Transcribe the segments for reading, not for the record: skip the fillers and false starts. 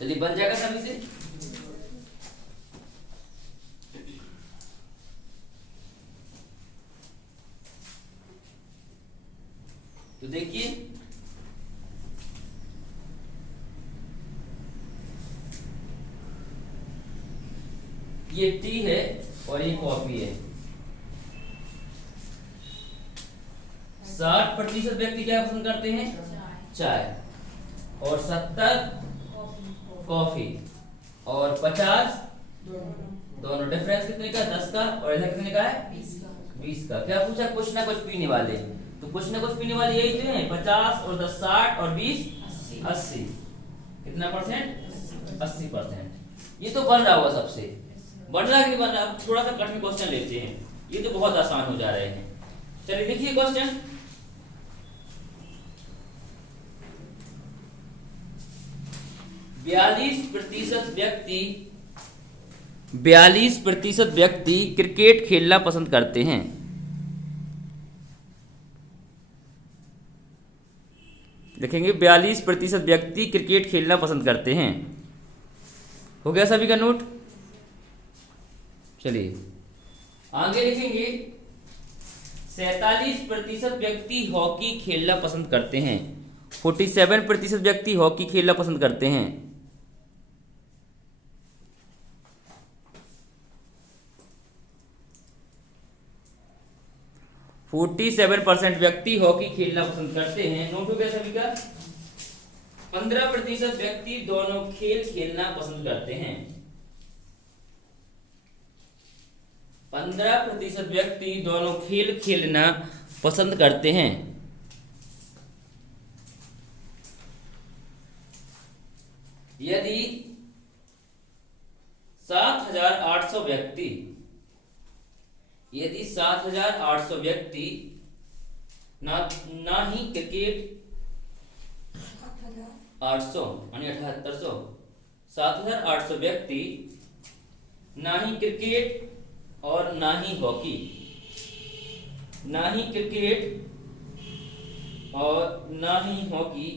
चलिए बन जाएगा सभी से। तो देखिए ये टी है और ये कॉफी है। 60% व्यक्ति क्या पसंद करते हैं? चाय। और 70 कॉफी। और 50 दोनों। डिफरेंस कितने का? 10 का। और ऐसा कितने का है? 20 का। क्या पूछा? कुछ ना कुछ पीने वाले। तो कुछ ना कुछ पीने वाले यही तो हैं। 50 और 10 60 और 20 80। कितना परसेंट? 80%। ये तो बन रहा होगा सबसे। बन रहा है कि नहीं बन रहा? अब थोड़ा सा कठिन क्वेश्चन लेते हैं। ये तो बहुत आसान हो जा रहे हैं। चलिए देखिए क्वेश्चन। 42% व्यक्ति क्रिकेट खेलना पसंद करते हैं। देखेंगे 42% व्यक्ति क्रिकेट खेलना पसंद करते हैं। हो गया सभी का नोट? चलिए आगे लिखेंगे 47% व्यक्ति हॉकी खेलना पसंद करते हैं। 47% व्यक्ति हॉकी खेलना पसंद करते हैं। 47% व्यक्ति हॉकी खेलना पसंद करते हैं। नोट हो गया सभी का? 15% व्यक्ति दोनों खेल खेलना पसंद करते हैं। 15% व्यक्ति दोनों खेल खेलना पसंद करते हैं। यदि 7,800 व्यक्ति 7,800 व्यक्ति ना ही क्रिकेट 800 यानी 7800 7,800 व्यक्ति ना ही क्रिकेट और ना ही हॉकी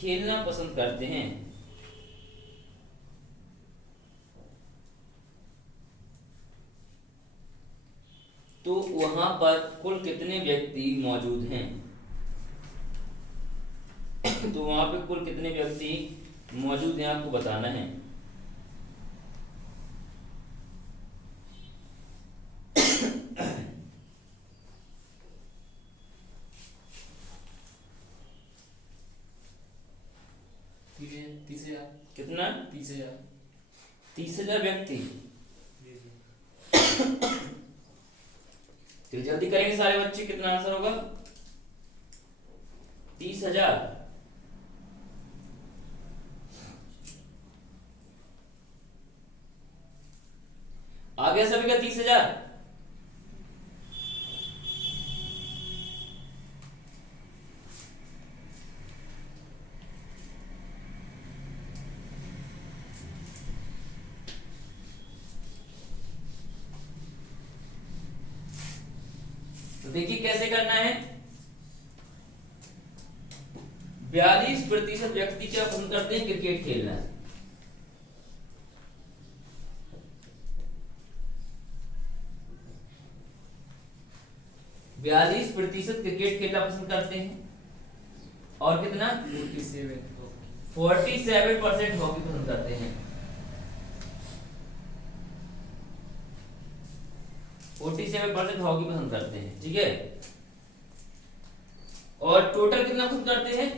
खेलना पसंद करते हैं। तो वहां पर कुल कितने व्यक्ति मौजूद हैं? तो वहां पे कुल कितने व्यक्ति मौजूद हैं आपको बताना है। कितना? 30,000 व्यक्ति। तो जल्दी करेंगे सारे बच्चे। कितना आंसर होगा? 30,000। आ गया सभी का 30,000? तो देखिए कैसे करना है। 42% व्यक्ति क्या पसंद करते हैं? क्रिकेट खेलना। बयालीस प्रतिशत क्रिकेट खेलना पसंद करते हैं। और कितना? 47% हॉकी पसंद करते हैं। 47% हॉकी पसंद करते हैं। ठीक है। और टोटल कितना पसंद करते हैं?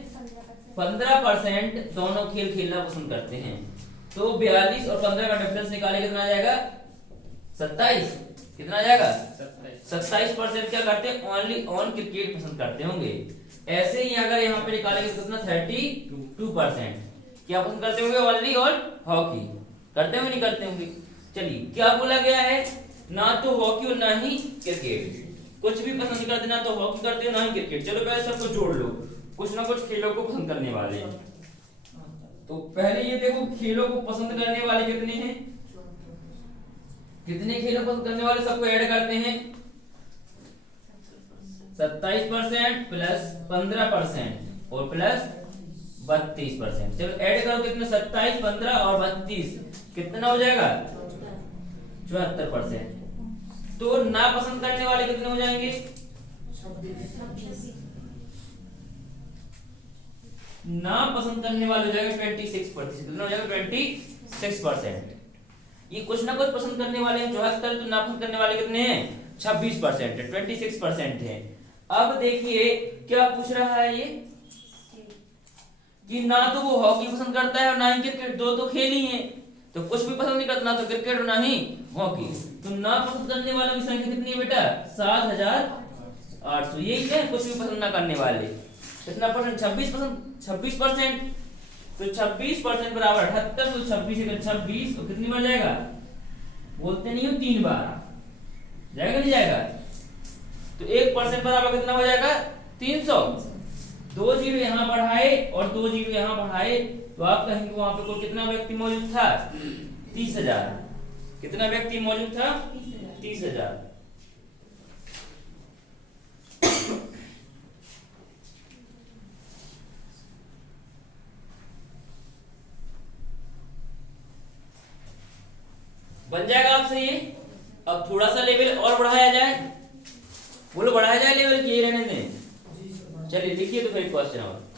15% दोनों खेल खेलना पसंद करते हैं। तो 42 और 15 का डिफरेंस निकाले कितना आ जाएगा? 27। कितना आ जाएगा? 27% क्या करते हैं? ओनली ऑन क्रिकेट पसंद करते होंगे। ऐसे ही अगर यहाँ पे निकालेंगे तो कितना? 32% क्या पसंद करते होंगे? Only on hockey. करते होंगे नहीं करते होंगे? चलिए क्या बोला गया है? ना तो हॉकी और ना ही क्रिकेट। कुछ भी पसंद करते, ना तो हॉकी करते हैं ना ही क्रिकेट। चलो पहले सबको जोड़ लो। कुछ ना कुछ खेलों को पसंद करने वाले हैं। तो पहले ये देखो खेलों को पसंद करने वाले कितने हैं? कितने खेलों को पसंद करने वाले सबको ऐड करते हैं। 27% प्लस 15% और प्लस 32%। चलो ऐड करो कितना, 27, 15 और 32 कितना हो जाएगा 74%। तो नापसंद करने वाले कितने हो जाएंगे, नापसंद करने वाले हो जाएगा 26%। कितना हो जाएगा 26%। ये कुछ ना कुछ पसंद करने वाले हैं 74, तो नापसंद करने वाले कितने हैं 26% है, 26% है। अब देखिए क्या पूछ रहा है ये कि ना तो वो हॉकी पसंद करता है और ना ही क्रिकेट, दो तो खेल ही है, तो कुछ भी पसंद नहीं करता, ना तो क्रिकेट और ना ही हॉकी। तो ना पसंद करने वालों की संख्या कितनी है बेटा 7800। ये क्या है, कुछ भी पसंद ना करने वाले। कितना परसेंट 26%। तो 26% बराबर 78, तो 26 तो कितनी बार जाएगा, बोलते नहीं हो 3 बार जाएगा, नहीं जाएगा। तो 1% बराबर कितना हो जाएगा 300। 2 जीरो यहाँ बढ़ाए और 2 जीरो यहाँ बढ़ाए, तो आप कहेंगे वहां पर कुल कितना व्यक्ति मौजूद था 30,000। कितना व्यक्ति मौजूद था 30,000। बन जाएगा आपसे ये। अब थोड़ा सा लेवल और बढ़ाया जाए, बोलो बढ़ाया जाए लेवल की, ये रहने दें। चलिए लिखिए तो फिर क्वेश्चन और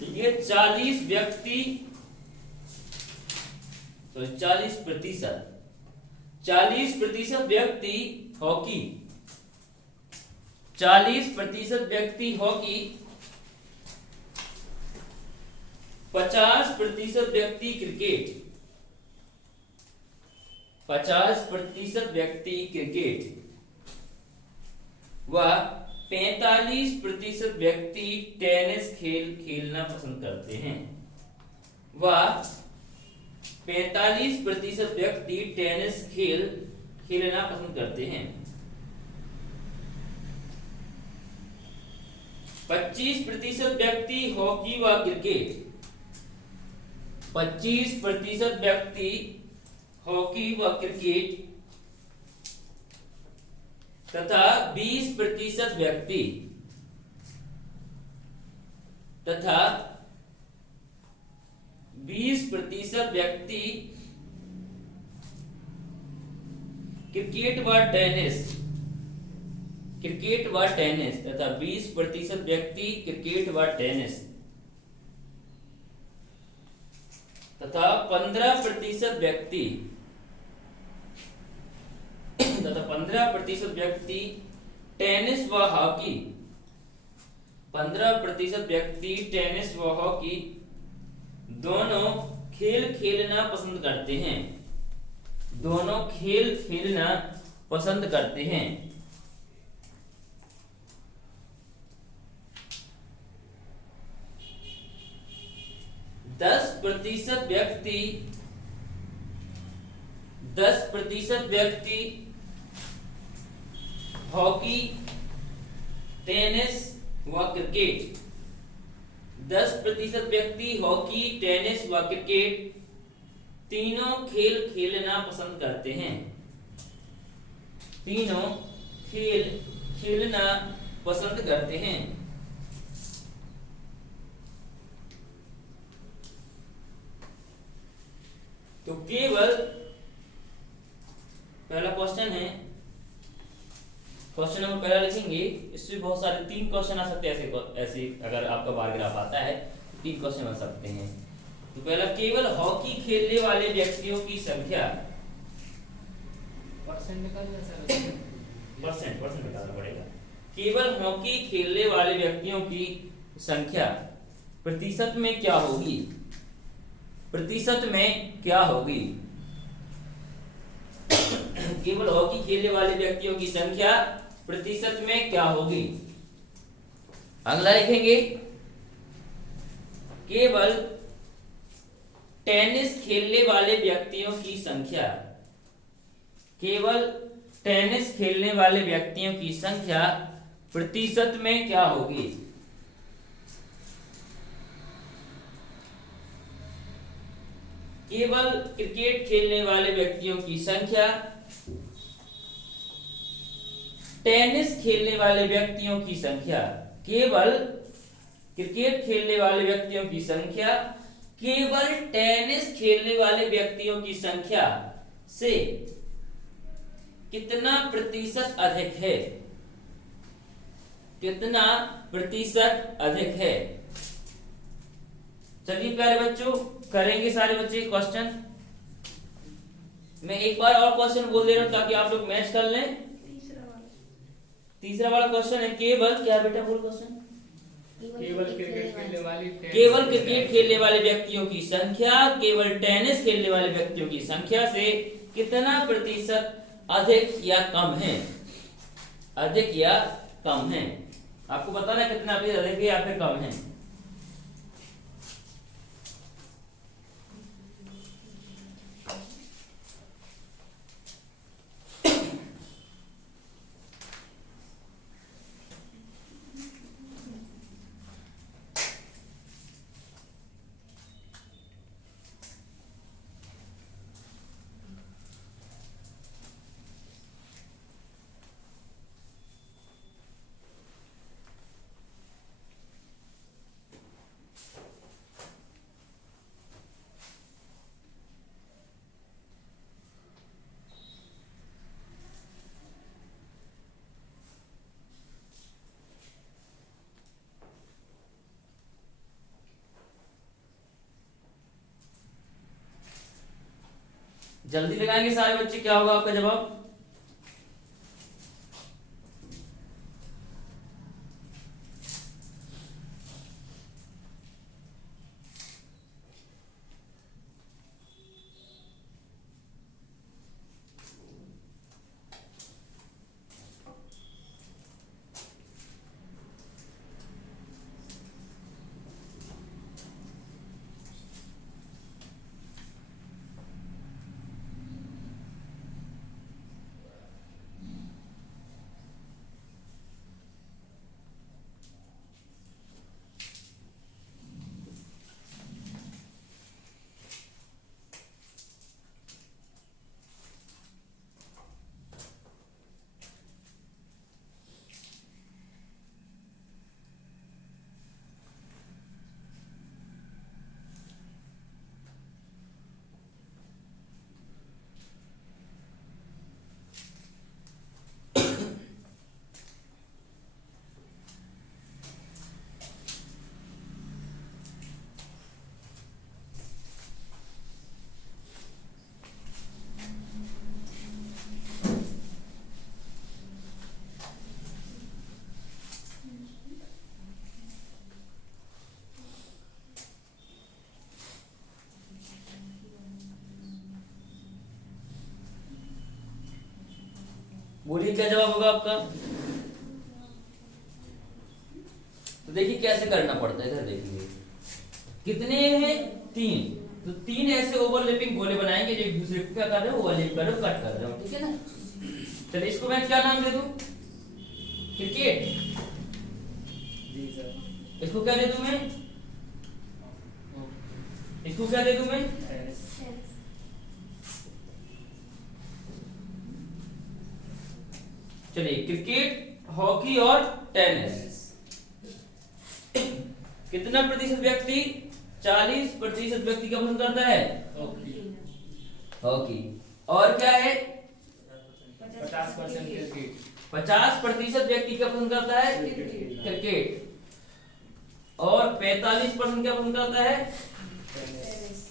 देखिए 40 व्यक्ति, तो 40% व्यक्ति हॉकी, 40% व्यक्ति हॉकी, 50% व्यक्ति क्रिकेट, 50% व्यक्ति क्रिकेट व 45% व्यक्ति टेनिस खेलना पसंद करते हैं, व 45% व्यक्ति टेनिस खेलना पसंद करते हैं। 25% व्यक्ति हॉकी व क्रिकेट, 25% व्यक्ति हॉकी व क्रिकेट तथा 20% व्यक्ति क्रिकेट व टेनिस तथा 20% व्यक्ति क्रिकेट व टेनिस तथा 15% व्यक्ति टेनिस व हॉकी, 15% व्यक्ति टेनिस व हॉकी दोनों खेल खेलना पसंद करते हैं, दोनों खेल खेलना पसंद करते हैं। 10% व्यक्ति हॉकी, टेनिस व क्रिकेट, 10% व्यक्ति हॉकी, टेनिस व क्रिकेट तीनों खेल खेलना पसंद करते हैं, तीनों खेल खेलना पसंद करते हैं। तो केवल पहला क्वेश्चन है, क्वेश्चन नंबर पहला लिखेंगे। इससे बहुत सारे 3 क्वेश्चन आ सकते हैं, ऐसे अगर आपका बार ग्राफ आता है तो 3 क्वेश्चन बन सकते हैं। तो पहला, केवल हॉकी खेलने वाले व्यक्तियों की संख्या, परसेंट निकालना पड़ेगा। केवल हॉकी खेलने वाले व्यक्तियों की संख्या प्रतिशत में क्या होगी, प्रतिशत में क्या होगी। केवल हॉकी खेलने वाले व्यक्तियों की संख्या प्रतिशत में क्या होगी। अगला लिखेंगे, केवल टेनिस खेलने वाले व्यक्तियों की संख्या, केवल टेनिस खेलने वाले व्यक्तियों की संख्या प्रतिशत में क्या होगी। केवल क्रिकेट खेलने वाले व्यक्तियों की संख्या टेनिस खेलने वाले व्यक्तियों की संख्या, केवल क्रिकेट खेलने वाले व्यक्तियों की संख्या केवल टेनिस खेलने वाले व्यक्तियों की संख्या से कितना प्रतिशत अधिक है, कितना प्रतिशत अधिक है। चलिए प्यारे बच्चों, करेंगे सारे बच्चे क्वेश्चन। मैं एक बार और क्वेश्चन बोल दे रहा हूं ताकि आप लोग मैच कर लें। तीसरा वाला क्वेश्चन है, केवल क्या बेटा बोल क्वेश्चन, केवल क्रिकेट खेलने वाले व्यक्तियों की संख्या केवल टेनिस खेलने वाले व्यक्तियों की संख्या से कितना प्रतिशत अधिक या कम है, अधिक या कम है। आपको बताना है कितना प्रतिशत अधिक है या फिर कम है। जल्दी लगाएंगे सारे बच्चे, क्या होगा आपका जवाब। बोलिए क्या जवाब होगा आपका। तो देखिए कैसे करना पड़ता है, इधर देखिए कितने हैं, 3। तो 3 ऐसे ओवरलैपिंग गोले बनाएंगे जो एक दूसरे को क्या कर रहे हो, ओवरलैप कर रहे हो, कट कर रहे हो, ठीक है ना। चलिए इसको मैं क्या नाम दे दूं, क्रिकेट। इसको क्या दे दूं मैं, इसको क्या दे दूं मैं, चलिए क्रिकेट, हॉकी और टेनिस। कितना प्रतिशत व्यक्ति, 40% व्यक्ति का पसंद करता है हॉकी। और क्या है, 50% क्रिकेट। 50% व्यक्ति क्या पसंद करता है, क्रिकेट। और 45% क्या पसंद करता है,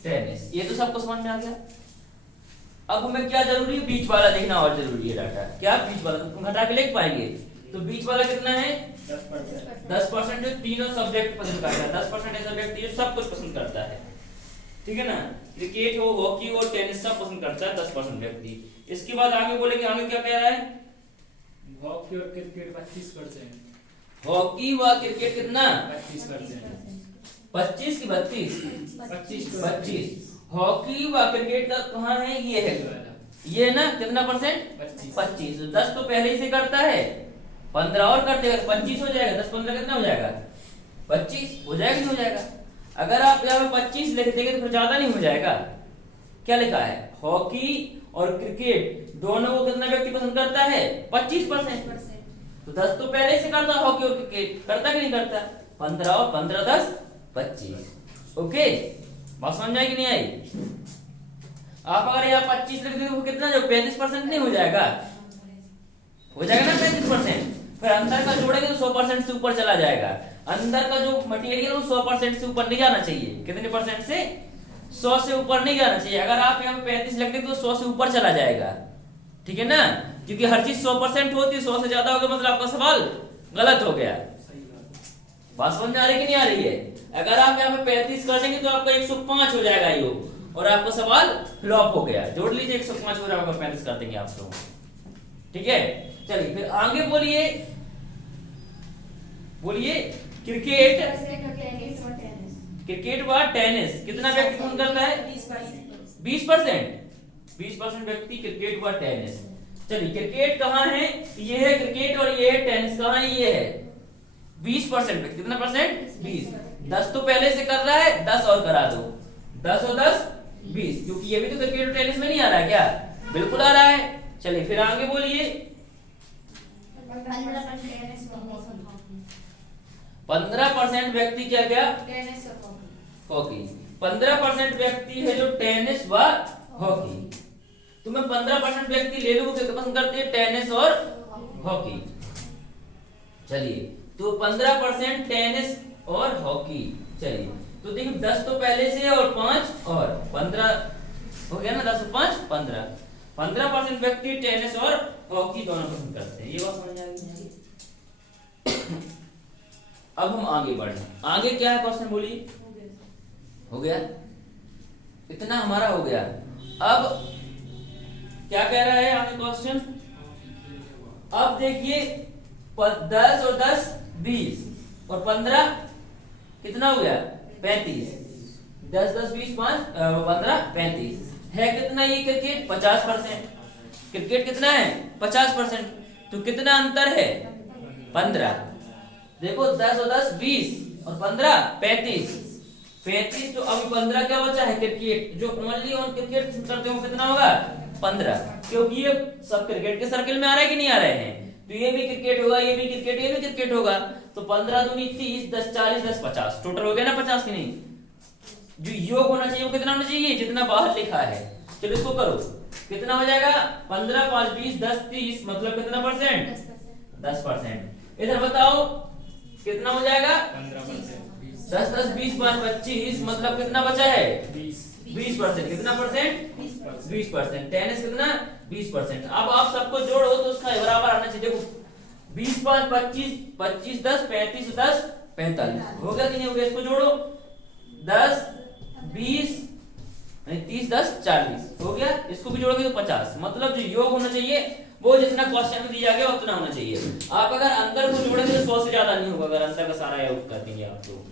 टेनिस। ये तो सबको समझ में आ गया। अब हमें क्या जरूरी है, बीच वाला देखना और जरूरी है डाटा। क्या बीच वाला, तो तुम हटा के लिख पाएंगे। तो बीच वाला कितना है, 10% जो तीनों सब्जेक्ट पसंद करता है। 10% ऐसा व्यक्ति जो सब कुछ पसंद करता है, ठीक है ना। क्रिकेट हो, हॉकी हो, टेनिस सब पसंद करता है 10% व्यक्ति। इसके बाद आगे बोलेंगे, आगे क्या कह रहा है, हॉकी और क्रिकेट 25%। हॉकी व क्रिकेट कितना, 25%। 25 की 32, 25। हॉकी व क्रिकेट का कहाँ है, ये है, ये ना कितना परसेंट, 25। 10 तो पहले ही से करता है, 15 और कर देगा 25 हो जाएगा। 10 15 कितना हो जाएगा, 25 हो जाएगा, नहीं हो जाएगा। अगर आप यहाँ पे 25 लिख देंगे तो फिर ज्यादा नहीं हो जाएगा, क्या लिखा है, हॉकी और क्रिकेट दोनों को कितना व्यक्ति पसंद करता है, 25%। तो 10 तो पहले से करता हॉकी और क्रिकेट, करता कि नहीं करता, 15 और 15 10 25। ओके, बात समझ आई कि नहीं आई। आप अगर यहाँ 25 लिख देते तो कितना, जो 35% नहीं हो जाएगा, हो जाएगा ना 35%। फिर अंदर का जोड़ेंगे तो 100% से ऊपर चला जाएगा। अंदर का जो मटेरियल वो 100% से ऊपर नहीं जाना चाहिए। कितने परसेंट से, 100 से ऊपर नहीं जाना चाहिए। अगर आप यहाँ 35 लिख देते तो 100 से ऊपर चला जाएगा, ठीक है ना, क्योंकि हर चीज 100% होती है, 100 से ज्यादा हो गया मतलब आपका सवाल गलत हो गया। बात समझ आ रही कि नहीं आ रही है। अगर आप यहाँ पे 35 कर देंगे तो आपका 105 हो जाएगा योग, और आपका सवाल फ्लॉप हो गया। जोड़ लीजिए 105 हो जाएगा, 35 कर देंगे आप लोग, ठीक है। चलिए फिर आगे बोलिए, बोलिए क्रिकेट, क्रिकेट व टेनिस कितना व्यक्ति पसंद करता है, 20% व्यक्ति क्रिकेट व टेनिस। चलिए क्रिकेट कहाँ है, ये है क्रिकेट और ये है टेनिस, कहाँ है, ये है 20% व्यक्ति, कितना परसेंट, 20। 10 तो पहले से कर रहा है, 10 और करा दो, 10 और 10 20, क्योंकि ये भी तो क्रिकेट और टेनिस में नहीं आ रहा है क्या, बिल्कुल आ रहा है। चलिए फिर आगे बोलिए, 15% व्यक्ति क्या क्या, हॉकी। 15% व्यक्ति है जो टेनिस व हॉकी। तो मैं 15% व्यक्ति ले लूं जो पसंद करते हैं टेनिस और हॉकी। चलिए तो 15% टेनिस और हॉकी। चलिए तो देखिए 10 तो पहले से और 5 और 15 हो गया ना, 10 और 5 15। 15% व्यक्ति टेनिस और हॉकी दोनों पसंद करते हैं। ये बात समझ आ गई। अब हम आगे बढ़े, आगे क्या है क्वेश्चन बोलिए, हो गया इतना हमारा हो गया। अब क्या कह रहा है आगे क्वेश्चन, अब देखिए 10 और 10 20 और 15 कितना हो गया 35। 10 10 20 5 15 35 है कितना, ये क्रिकेट 50%, क्रिकेट कितना है 50%, तो कितना अंतर है 15। देखो 10 और 10 20 और 15 35 35, तो अभी 15 क्या बचा है क्रिकेट, जो ओनली ऑन क्रिकेट करते हो कितना होगा 15, क्योंकि ये सब क्रिकेट के सर्किल में आ रहा है कि नहीं आ रहे हैं, तो ये भी क्रिकेट होगा, ये भी क्रिकेट, ये भी क्रिकेट होगा। तो 15 दूनी 30 10 40 10 50 टोटल हो गया ना 50 की नहीं। जो योग होना चाहिए वो कितना होना चाहिए, जितना बाहर लिखा है। चलो इसको करो, कितना हो जाएगा 15 5 20 10 30, मतलब कितना परसेंट 10%। इधर बताओ कितना हो जाएगा 10 10 20 5 25, मतलब कितना बचा है 20%। कितना परसेंट 20%। टेनिस कितना 20%। अब आप सबको जोड़ो तो उसका बराबर आना चाहिए। देखो 20 5 25 25 10 35 10 45 हो गया कि नहीं हो गया, इसको जोड़ो 10 20 30 10 40 हो गया, इसको भी जोड़ोगे तो 50, मतलब जो योग होना चाहिए वो जितना क्वेश्चन में दिया गया उतना होना चाहिए। आप अगर अंदर को जोड़ेंगे तो 100 से ज्यादा नहीं होगा, अगर अंदर का सारा योग कर देंगे आप तो।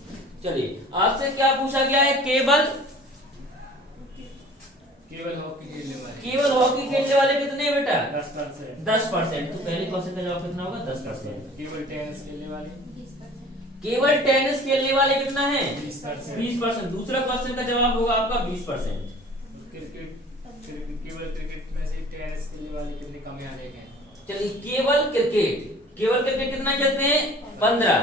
चलिए आपसे क्या पूछा गया है, केवल हॉकी खेलने वाले, केवल हॉकी खेलने वाले कितने हैं बेटा 10%। 10%। तो पहले क्वेश्चन का जवाब कितना होगा 10%। केवल टेनिस खेलने वाले, केवल टेनिस खेलने वाले कितना है 20%। 20%। दूसरा क्वेश्चन का जवाब होगा आपका 20%। केवल क्रिकेट में से टेनिस खेलने वाले कितने कम यहाँ देखे हैं। चलिए केवल क्रिकेट कितना खेलते हैं 15।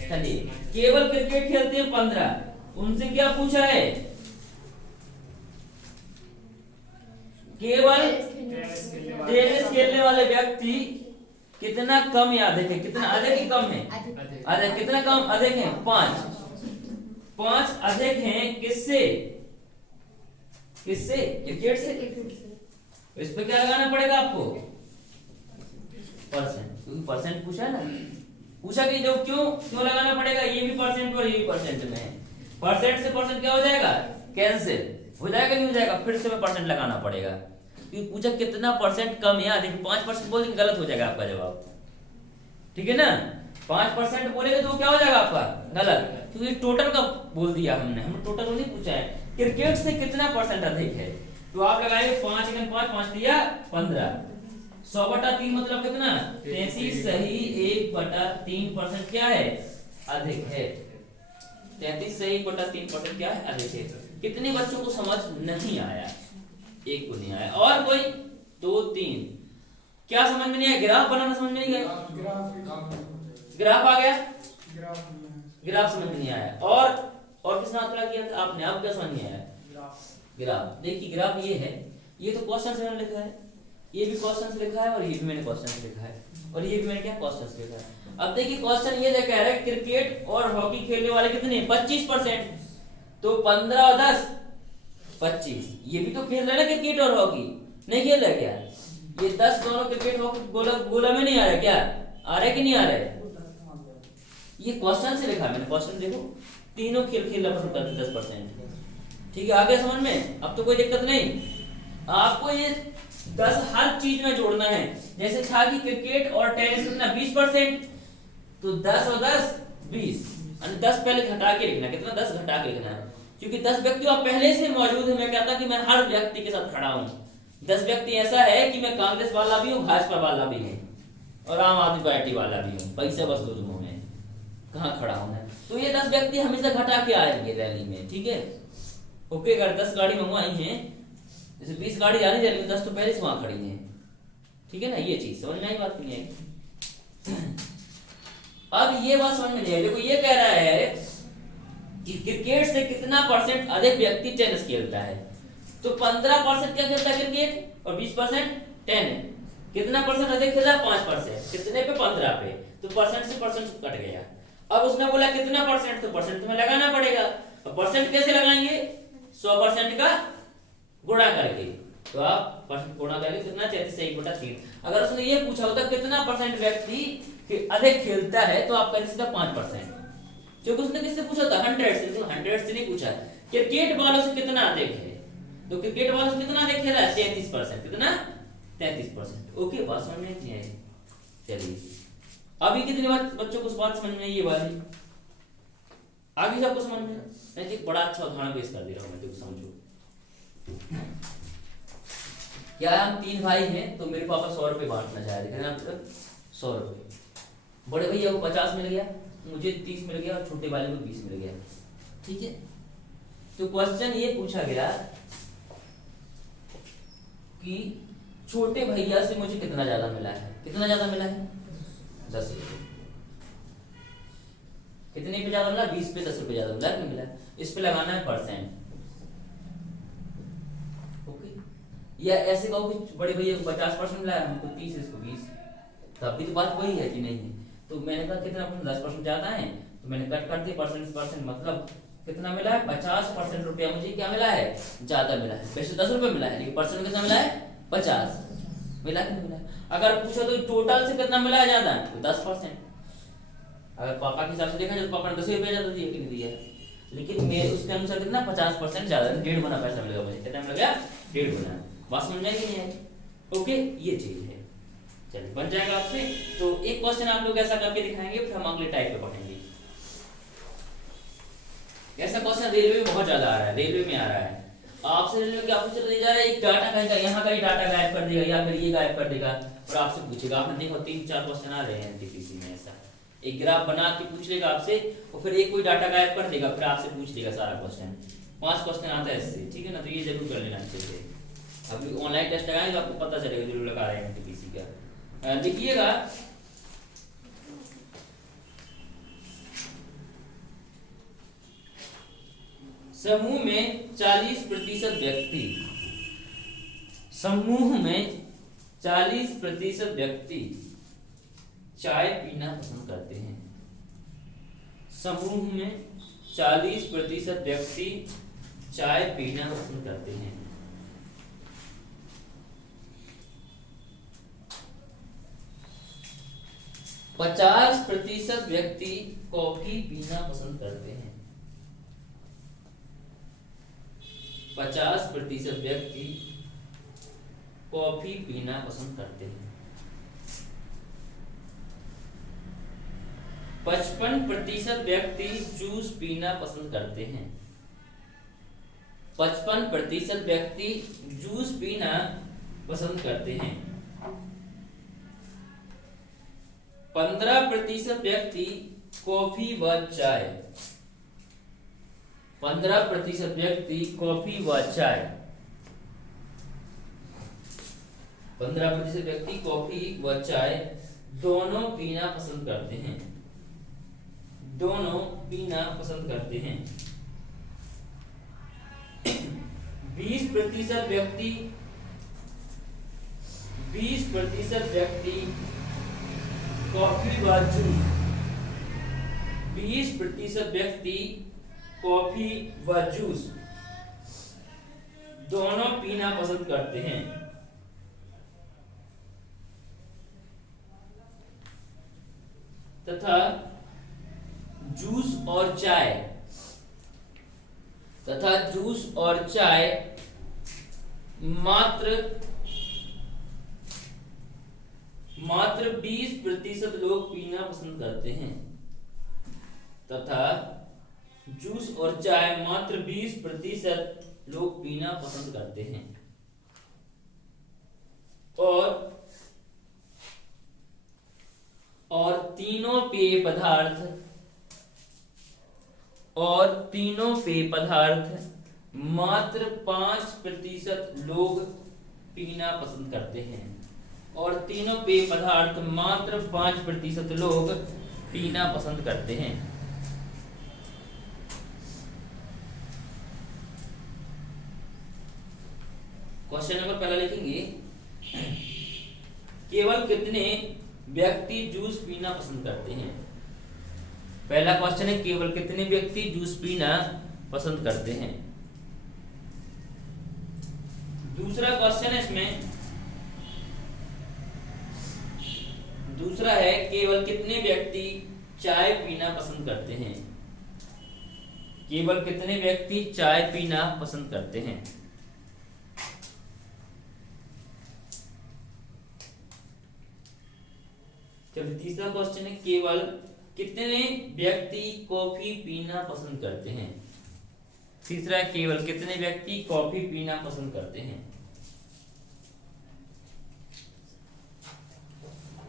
चलिए केवल क्रिकेट खेलते हैं 15, उनसे क्या पूछा है, केवल टेनिस खेलने वाले व्यक्ति कितना कम या अधिक है, कितना अधिक ही कम है, अधिक कितना कम अधिक है 5 अधिक हैं किससे, किससे क्रिकेट से। इस पे क्या लगाना पड़ेगा आपको परसेंट, क्योंकि परसेंट पूछा है ना, पूछा कि जो क्यों लगाना पड़ेगा, ये भी परसेंट और ये भी परसेंट में है। परसेंट से परसेंट क्या हो जाएगा कैंसिल हो जाएगा, नहीं हो जाएगा, फिर से में परसेंट लगाना पड़ेगा, क्योंकि पूछा कितना परसेंट कम है। देखिए 5% बोल देंगे गलत हो जाएगा आपका जवाब, ठीक है ना। 5% बोलेंगे तो क्या हो जाएगा आपका गलत, क्योंकि टोटल का बोल दिया हमने टोटल नहीं पूछा है। क्रिकेट से कितना परसेंट अधिक है, तो आप लगाएंगे 5 × 5 5 दिया 15, 100/3 मतलब कितना 33, सही 1/3% क्या है अधिक है। 33 से 1/3% क्या है अधिक है। कितने बच्चों को समझ नहीं आया? एक को नहीं आया। और कोई? 2 3। क्या समझ में नहीं आया? ग्राफ बनाना समझ में नहीं गया? ग्राफ आ गया? ग्राफ समझ में नहीं आया। और किसने अप्लाई किया था? आपने। आप क्या समझ नहीं आया? ग्राफ। देखिए ग्राफ ये है, ये तो क्वेश्चन से मैंने लिखा है, ये भी क्वेश्चन से लिखा है, और ये भी मैंने क्वेश्चन से लिखा है, और ये भी मैंने क्या क्वेश्चन से लिखा है। अब देखिए क्वेश्चन ये कह रहा है क्रिकेट और हॉकी खेलने वाले कितने? 25%। तो 15 और 10 25। ये भी तो खेल रहे ना क्रिकेट और हॉकी, नहीं खेल रहा क्या? ये 10 दोनों क्रिकेट हॉकी गोला में नहीं आ रहा क्या? आ रहा है कि नहीं आ रहा है? ये क्वेश्चन से लिखा मैंने। क्वेश्चन देखो, तीनों खेल खेलना पसंद करते 10%। ठीक है, आ गया समझ में? अब तो कोई दिक्कत नहीं। आपको ये 10 हर चीज में जोड़ना है। जैसे था कि क्रिकेट और टेनिस कितना? 20%। तो 10 और 10 20, 10 पहले घटा के लिखना। कितना? 10 घटा के लिखना है, क्योंकि 10 व्यक्ति आप पहले से मौजूद है। मैं कहता कि मैं हर व्यक्ति के साथ खड़ा हूं। 10 व्यक्ति ऐसा है कि मैं कांग्रेस वाला भी हूँ, भाजपा वाला भी हूँ, और आम आदमी पार्टी वाला भी हूँ। पैसे बस दो मुंह में, कहाँ खड़ा हूं मैं। तो ये 10 व्यक्ति हमेशा घटा के आएंगे रैली में। ठीक है, ओके। अगर 10 गाड़ी मंगवाई है, जैसे 20 गाड़ी जाने जा रही है, 10 तो पहले से वहां खड़ी है। ठीक है ना? ये चीज समझ में आई? बात नहीं आई? अब ये बात समझ में नहीं आई। देखो ये कह रहा है कि क्रिकेट से कितना % अधिक व्यक्ति टेनिस खेलता है। तो 15% क्या खेलता है क्रिकेट, और 20% टेनिस। कितना % अधिक खेला? 5%। कितने पे? 15 पे। तो परसेंट से परसेंट कट गया। अब उसने बोला कितना %, तो परसेंट तुम्हें लगाना पड़ेगा। और परसेंट कैसे लगाएंगे? 100% का गुणा करके। तो आप परसेंट गुणा करके कितना? 33 से 1/3। अगर उसने ये पूछा होता कितना % व्यक्ति अधिक खेलता है, तो आप कह सकते 5%। क्योंकि उसने किससे पूछा था? 100 से। तो 100 से नहीं पूछा, क्रिकेट वालों से कितना अधिक है। तो क्रिकेट वालों से कितना अधिक खेला है? 33%। कितना? 33%। ओके, बात समझ में नहीं आई? चलिए, अभी कितनी बात बच्चों को बात समझ में आई? ये वाली आगे सबको समझ में? मैं बड़ा अच्छा उदाहरण पेश कर दे रहा हूँ मैं, तो समझो। क्या हम 3 भाई हैं, तो मेरे पापा 100 रुपए बांटना चाह रहे थे। 100 रुपए। बड़े भैया को 50 मिल गया, मुझे 30 मिल गया, और छोटे वाले को 20 मिल गया। ठीक है, तो क्वेश्चन ये पूछा गया कि छोटे भैया से मुझे कितना ज्यादा मिला है। कितना ज्यादा मिला है? 10 रुपए। कितने पे ज्यादा मिला? 20 पे 10 रुपए ज्यादा मिला कि नहीं मिला? इस पे लगाना है %। ओके, या ऐसे कहो कि बड़े भैया को 50% मिला है, हमको 30, इसको 20। तो अभी तो बात वही है कि नहीं है? तो मैंने कहा कितना? 10% ज्यादा है, तो मैंने कट कर दिया %। मतलब कितना मिला है? 50% रुपया मुझे क्या मिला है? ज्यादा मिला है। वैसे 10 रुपए मिला है, लेकिन परसेंट कितना मिला है? 50 मिला कि नहीं मिला? अगर पूछो तो टोटल से कितना मिला है ज्यादा, तो 10%। अगर पापा के हिसाब से देखा जाए तो पापा ने 10 रुपया ज्यादा दिया कि नहीं दिया? लेकिन मेरे उसके अनुसार कितना? 50% ज्यादा, 1.5 गुना पैसा मिलेगा मुझे। कितना मिलेगा? 1.5 गुना। बात समझ में आई कि नहीं आई? ओके, ये चीज है। चलिए, बन जाएगा आपसे। तो एक क्वेश्चन आप लोग ऐसा करके दिखाएंगे, फिर हम अगले टाइप पे पढ़ेंगे। ऐसा क्वेश्चन रेलवे में बहुत ज्यादा आ रहा है। रेलवे में आ रहा है, आपसे रेलवे क्या पूछ जा रहा है? एक डाटा कहीं का यहाँ का ही डाटा गायब कर देगा, या फिर ये गायब कर देगा, और आपसे पूछेगा। आपने देखो 3-4 क्वेश्चन आ रहे हैं एनटीपीसी में। ऐसा एक ग्राफ बना के पूछ लेगा आपसे, और फिर एक कोई डाटा गायब कर देगा, फिर आपसे पूछ लेगा सारा क्वेश्चन। 5 क्वेश्चन आता है इससे। ठीक है ना? तो ये जरूर कर लेना अच्छे से। अभी ऑनलाइन टेस्ट लगाएंगे तो आपको पता चलेगा जरूर लगा रहे हैं एनटीपीसी का। देखिएगा, समूह में 40% व्यक्ति, समूह में 40% व्यक्ति चाय पीना पसंद करते हैं। समूह में 40% व्यक्ति चाय पीना पसंद करते हैं। 50% व्यक्ति कॉफी पीना पसंद करते हैं। 50% व्यक्ति कॉफी पीना पसंद करते हैं। 55% व्यक्ति जूस पीना पसंद करते हैं। 55% व्यक्ति जूस पीना पसंद करते हैं। 15% व्यक्ति कॉफी व चाय, 15% व्यक्ति कॉफी व चाय, 15% व्यक्ति कॉफी व चाय दोनों पीना पसंद करते हैं, दोनों पीना पसंद करते हैं। 20% व्यक्ति, 20% व्यक्ति कॉफी व जूस, 20% व्यक्ति कॉफी व जूस दोनों पीना पसंद करते हैं। तथा जूस और चाय, तथा जूस और चाय मात्र 20% लोग पीना पसंद करते हैं, तथा जूस और चाय मात्र 20% लोग पीना पसंद करते हैं। और तीनों पेय पदार्थ, और तीनों पेय पदार्थ मात्र 5% लोग पीना पसंद करते हैं, और तीनों पेय पदार्थ मात्र 5% लोग पीना पसंद करते हैं। क्वेश्चन नंबर पहला लिखेंगे, केवल कितने व्यक्ति जूस पीना पसंद करते हैं। पहला क्वेश्चन है, केवल कितने व्यक्ति जूस पीना पसंद करते हैं। दूसरा क्वेश्चन है इसमें, दूसरा है, केवल कितने व्यक्ति चाय पीना पसंद करते हैं। केवल कितने व्यक्ति चाय पीना पसंद करते हैं। चलिए तीसरा क्वेश्चन है, केवल कितने व्यक्ति कॉफी पीना पसंद करते हैं। तीसरा, केवल कितने व्यक्ति कॉफी पीना पसंद करते हैं।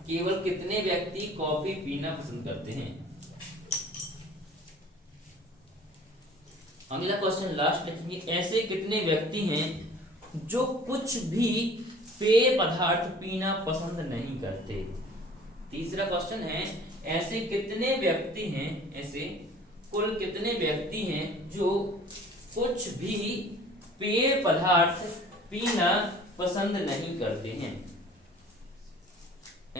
केवल कितने व्यक्ति कॉफी पीना पसंद करते हैं। अगला क्वेश्चन लास्ट लिखेंगे, ऐसे कितने व्यक्ति हैं जो कुछ भी पेय पदार्थ पीना पसंद नहीं करते। तीसरा क्वेश्चन है, ऐसे कितने व्यक्ति हैं, ऐसे कुल कितने व्यक्ति हैं जो कुछ भी पेय पदार्थ पीना पसंद नहीं करते हैं।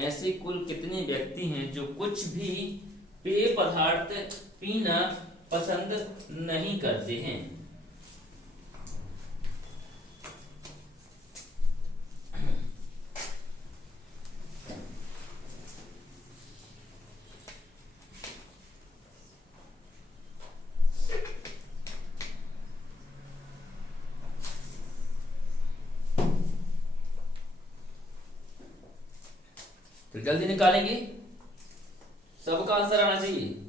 ऐसे कुल कितने व्यक्ति हैं जो कुछ भी पेय पदार्थ पीना पसंद नहीं करते हैं। तो जल्दी निकालेंगे, सबका आंसर आना चाहिए।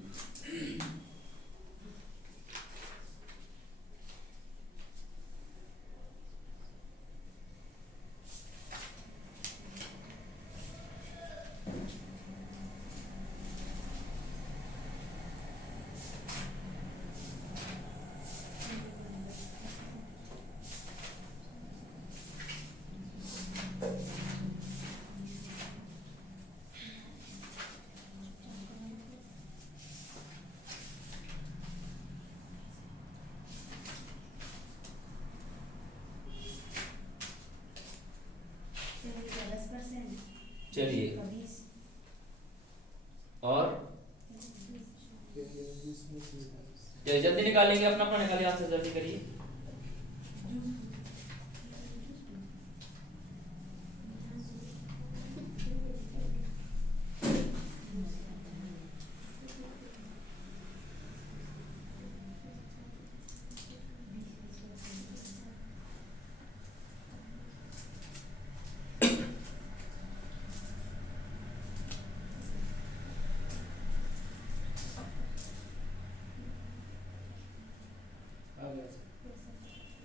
चलिए और चलिए जल्दी निकालेंगे, अपना अपना निकालिए आंसर, जल्दी करिए।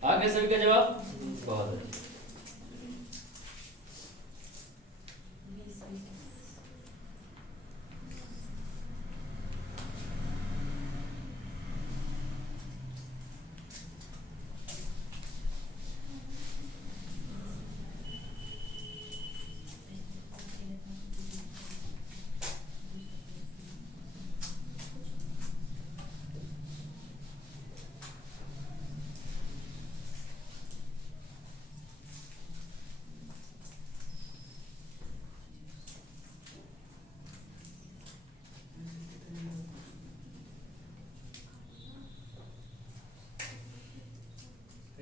आ गया सभी का जवाब, बहुत अच्छा।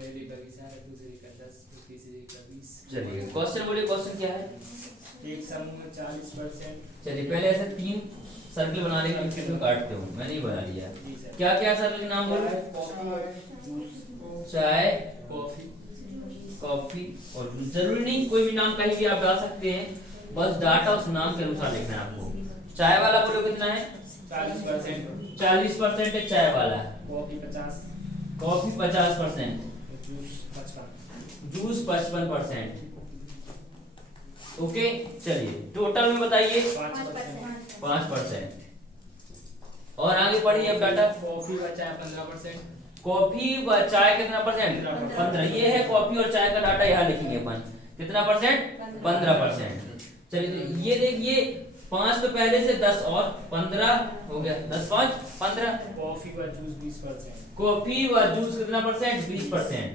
पहली का 20 है, दूसरी का 10, तीसरी का 20। चलिए क्वेश्चन बोलिए, क्वेश्चन क्या है? एक समूह में 40%। चलिए पहले ऐसे 3 सर्कल बना लेंगे, किसी को काटते हो, मैंने ही बना लिया। जी सर। क्या क्या सर्कल के नाम बोलो? चाय, कॉफी, कॉफी और जूस। जरूरी नहीं कोई भी नाम कहीं भी आप डाल सकते हैं, बस डाटा उस नाम के अनुसार लिखना है आपको। चाय वाला बोलो कितना है? 40%। 40% है चाय वाला। Coffee 50। Coffee 50%। Juice 55। Juice 55%। Okay चलिए टोटल में बताइए। 5%। 5%। और आगे पढ़िए अब डाटा। कॉफी बचा है 15%। कॉफी व चाय कितना परसेंट? 15। ये है कॉफी और चाय का डाटा, यहाँ लिखेंगे अपन कितना परसेंट? 15%। चलिए ये देखिए 5 तो पहले से 10 और 15 हो गया, 10 5 15। कॉफी व जूस 20%। कॉफी व जूस कितना परसेंट? 20%।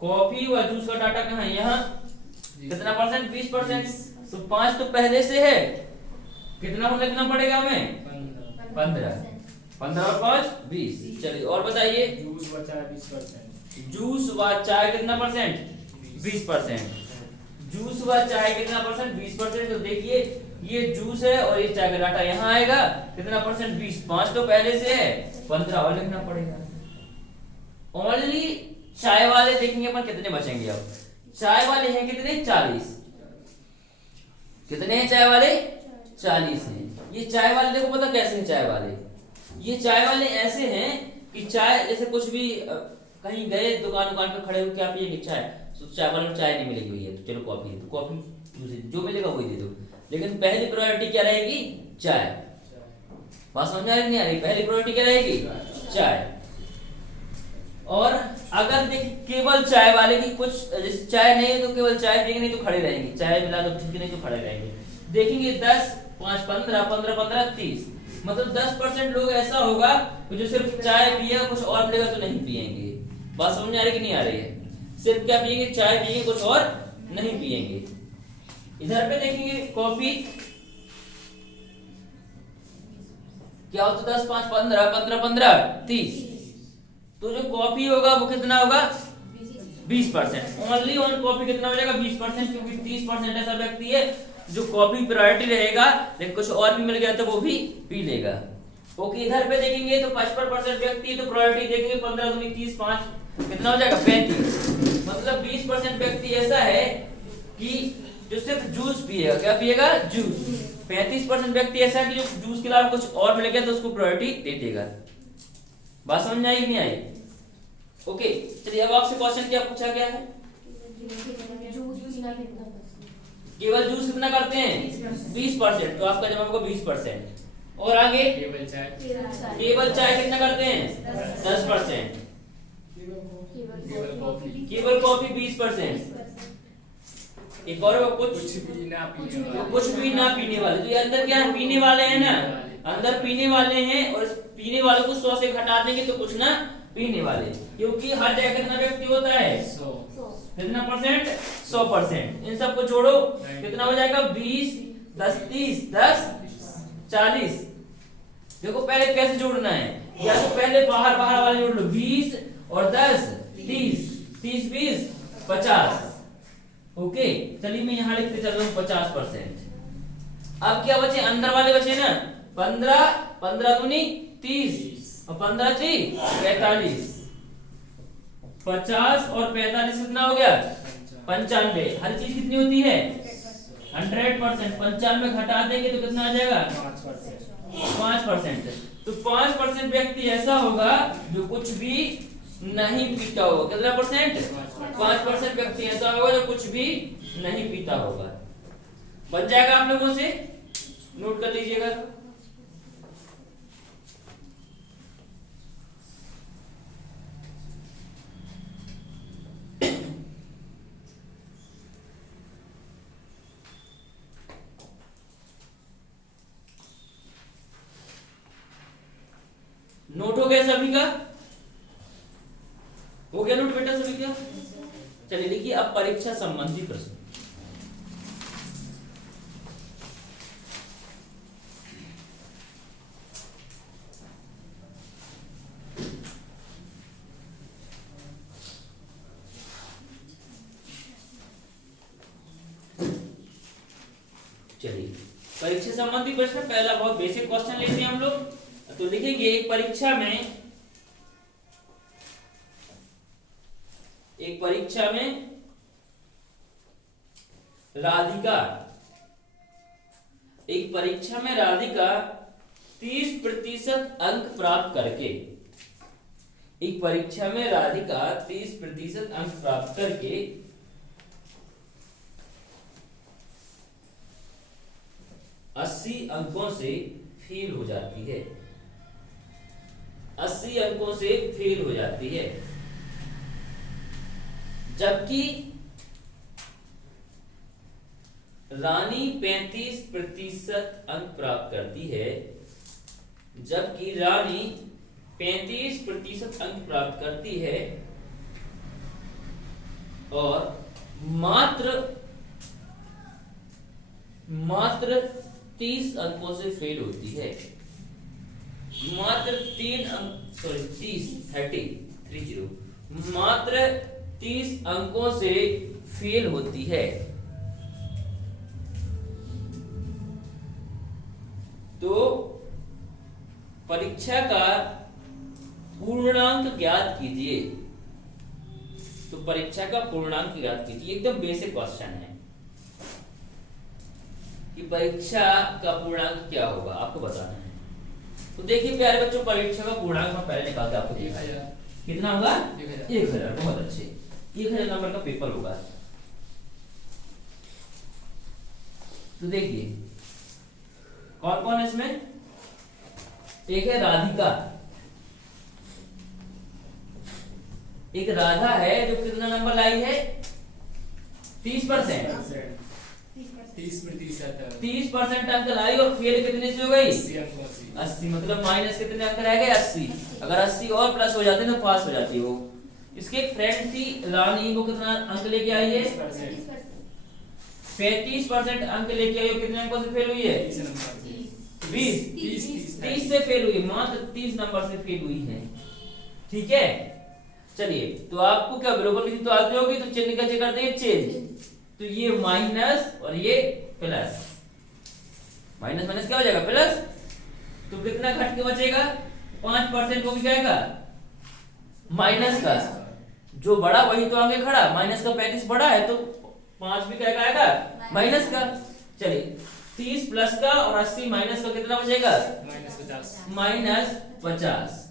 कॉफी व जूस का डाटा कहाँ है? यहाँ कितना परसेंट? 20%। तो 5 तो पहले से है, कितना लिखना पड़ेगा हमें? 15। 15 और 5 20। चलिए और बताइए। जूस बचा है 20%। जूस व चाय कितना परसेंट? 20%। जूस व चाय कितना परसेंट? 20%। तो देखिए ये जूस है और ये चाय का डाटा यहाँ आएगा कितना परसेंट? 20। 5 तो पहले से है, 15 और लिखना पड़ेगा। ओनली चाय वाले देखेंगे अपन कितने बचेंगे। अब चाय वाले हैं कितने? 40। कितने हैं चाय वाले? 40 हैं। ये चाय वाले देखो पता कैसे हैं चाय वाले? ये चाय वाले ऐसे हैं कि चाय जैसे कुछ भी कहीं गए दुकान पे खड़े होकर आप ये चाय, तो चाय वाले में चाय नहीं मिलेगी भैया, तो चलो कॉफी है, तो कॉफी जो मिलेगा वही दे दो। लेकिन पहली प्रायोरिटी क्या रहेगी? चाय। बात समझ आ रही नहीं आ रही? पहली प्रायोरिटी क्या रहेगी? चाय। और अगर देख केवल चाय वाले की कुछ जैसे चाय नहीं है तो केवल चाय पिएंगे, नहीं तो खड़े रहेंगे, चाय मिला तो ठीक, नहीं तो खड़े रहेंगे। देखेंगे 10 5 15 15 15 30, मतलब 10% लोग ऐसा होगा कि जो सिर्फ चाय पिएगा, कुछ और मिलेगा तो नहीं पिएंगे। बात समझ आ रही कि नहीं आ रही है? सिर्फ क्या पिएंगे? चाय पिएंगे, कुछ और नहीं पिएंगे। इधर पे देखेंगे कॉफी क्या होता? 10 5 15 15 15 30। तो जो कॉफी होगा वो कितना होगा? 20%। ओनली ऑन कॉफी कितना हो जाएगा? 20%, क्योंकि 30% ऐसा व्यक्ति है जो कॉफी प्रायोरिटी रहेगा, लेकिन कुछ और भी मिल गया तो वो भी पी लेगा। ओके इधर पे देखेंगे तो 55% व्यक्ति है तो प्रायोरिटी देखेंगे 15 दूनी 30 5 कितना हो जाएगा? 35। मतलब 20% व्यक्ति ऐसा है कि जो सिर्फ जूस पिएगा। क्या पिएगा? जूस। 35% व्यक्ति ऐसा है कि जो जूस के अलावा कुछ और मिल गया तो उसको प्रायोरिटी दे देगा। बात समझ में आई कि नहीं आई? ओके चलिए अब आपसे क्वेश्चन क्या पूछा गया है? केवल जूस कितना करते हैं? 20%। तो आपका जवाब होगा 20%। और आगे केवल चाय। केवल चाय कितना करते हैं? 10%। केवल कॉफी। केवल कॉफी 20%। एक और कुछ भी ना पीने वाले। कुछ भी ना पीने वाले। तो ये अंदर क्या है? पीने वाले हैं ना, अंदर पीने वाले हैं, और पीने वालों को 100 से घटा देंगे तो कुछ ना पीने वाले, क्योंकि हर जगह कितना व्यक्ति होता है? 100। कितना परसेंट? 100%। इन सबको जोड़ो कितना हो जाएगा? 20 10 30 10 40। देखो पहले कैसे जोड़ना है, या तो पहले बाहर वाले जोड़ लो, 20 और 10 30 30 20 50। ओके चलिए मैं यहाँ लिखते चल रहा हूँ 50%। अब क्या बचे? अंदर वाले बचे ना 15 15 दूनी 30 और 15 3 45। 50 और 45 कितना हो गया? 95। हर चीज कितनी होती है? 100%। 95 घटा देंगे तो कितना आ जाएगा? 5%। तो 5% व्यक्ति ऐसा होगा जो कुछ भी नहीं पीता होगा। कितना परसेंट? 5% व्यक्ति ऐसा होगा जो कुछ भी नहीं पीता होगा। बन जाएगा आप लोगों से? नोट कर लीजिएगा। नोट हो गया सभी का? हो गया नोट बेटा सभी का? चलिए देखिए अब परीक्षा संबंधी प्रश्न। चलिए परीक्षा संबंधी प्रश्न, पहला बहुत बेसिक क्वेश्चन लेते हैं हम लोग। तो लिखेंगे एक परीक्षा में राधिका 30% अंक प्राप्त करके, एक परीक्षा में राधिका 30% अंक प्राप्त करके 80 अंकों से फेल हो जाती है। 80 अंकों से फेल हो जाती है, जबकि रानी 35% अंक प्राप्त करती है। जबकि रानी 35% अंक प्राप्त करती है और मात्र 30 अंकों से फेल होती है। मात्र 30 अंकों से फेल होती है। तो परीक्षा का पूर्णांक ज्ञात कीजिए। तो परीक्षा का पूर्णांक ज्ञात कीजिए, एकदम बेसिक क्वेश्चन है कि परीक्षा का पूर्णांक क्या होगा, आपको बताना है। तो देखिए प्यारे बच्चों, परीक्षा का पूर्णांक मैं पहले निकाल के आपको दिखाया। कितना होगा? 1000। बहुत अच्छे, 1000 नंबर का पेपर होगा। तो देखिए कौन कौन है इसमें। एक है राधिका, एक राधा है जो कितना नंबर लाई है? 30%। 30% अंक लाई और फेल कितने से हो गई? 80। मतलब माइनस कितने अंक रह गए? 80। अगर 80 और प्लस हो जाते तो पास हो जाती वो। इसकी एक फ्रेंड थी रानी, वो कितना अंक लेके आई है? 35% अंक लेके आई। कितने अंकों से फेल हुई है? 30 से फेल हुई, मात्र 30 नंबर से फेल हुई है। ठीक है, चलिए तो आपको क्या बराबर तो आती होगी, तो चिन्ह कैसे करते हैं? चेंज। तो ये माइनस और ये प्लस, माइनस माइनस क्या हो जाएगा? प्लस। तो कितना घट के बचेगा? 5% हो जाएगा माइनस का। जो बड़ा वही तो आगे खड़ा, माइनस का 35 बड़ा है तो 5 भी क्या आएगा? माइनस का। चलिए 30 प्लस का और 80 माइनस का कितना बचेगा? -50।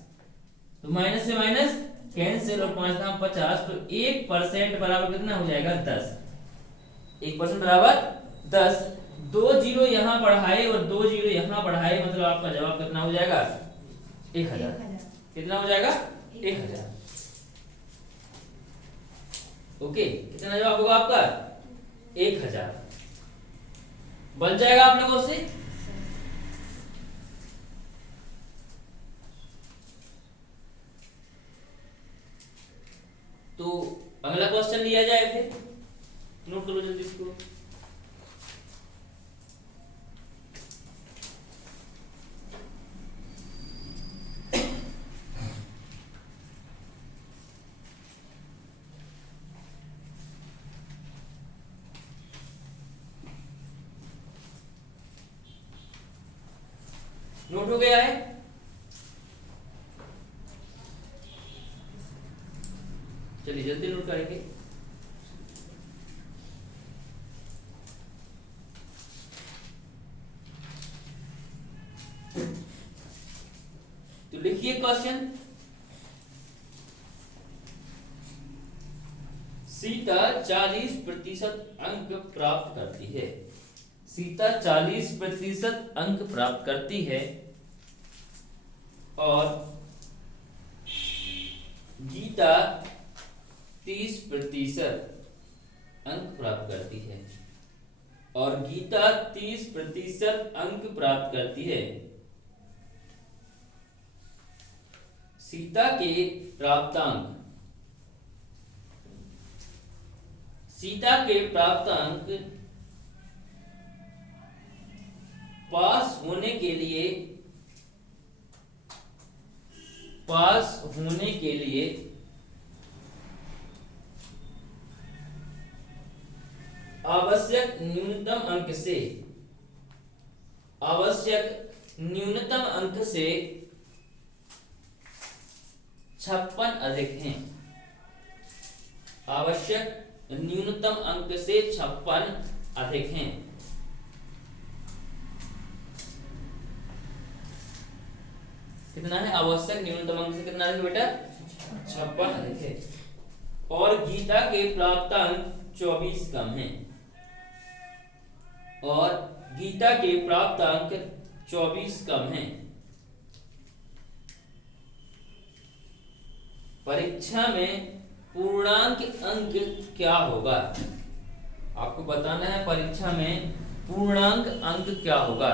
तो माइनस से माइनस कैंसिल और 5 का 50। तो 1% बराबर कितना हो जाएगा? 10। 1% बराबर 10। 2 जीरो यहाँ बढ़ाए और 2 जीरो यहाँ बढ़ाए, मतलब आपका जवाब कितना हो जाएगा? 1000। कितना हो जाएगा? 1000। ओके, कितना जवाब होगा आपका? 1000 बन जाएगा आप लोगों से। तो अगला क्वेश्चन लिया जाए, फिर नोट करो जल्दी इसको। नोट हो गया है? चलिए जल्दी नोट करेंगे। तो लिखिए क्वेश्चन। सीता 40% अंक प्राप्त करती है। सीता 40% अंक प्राप्त करती है और गीता 30% अंक प्राप्त करती है। और गीता 30% अंक प्राप्त करती है। सीता के प्राप्तांक, सीता के प्राप्तांक पास होने के लिए आवश्यक न्यूनतम अंक से आवश्यक न्यूनतम अंक से 56 अधिक हैं। आवश्यक न्यूनतम अंक से 56 अधिक हैं। कितना है आवश्यक न्यूनतम अंक से कितना अधिक बेटा 56 अधिक है। और गीता के प्राप्तांक 24 कम है। और गीता के प्राप्तांक 24 कम है। परीक्षा में पूर्णांक अंक क्या होगा? आपको बताना है परीक्षा में पूर्णांक अंक क्या होगा।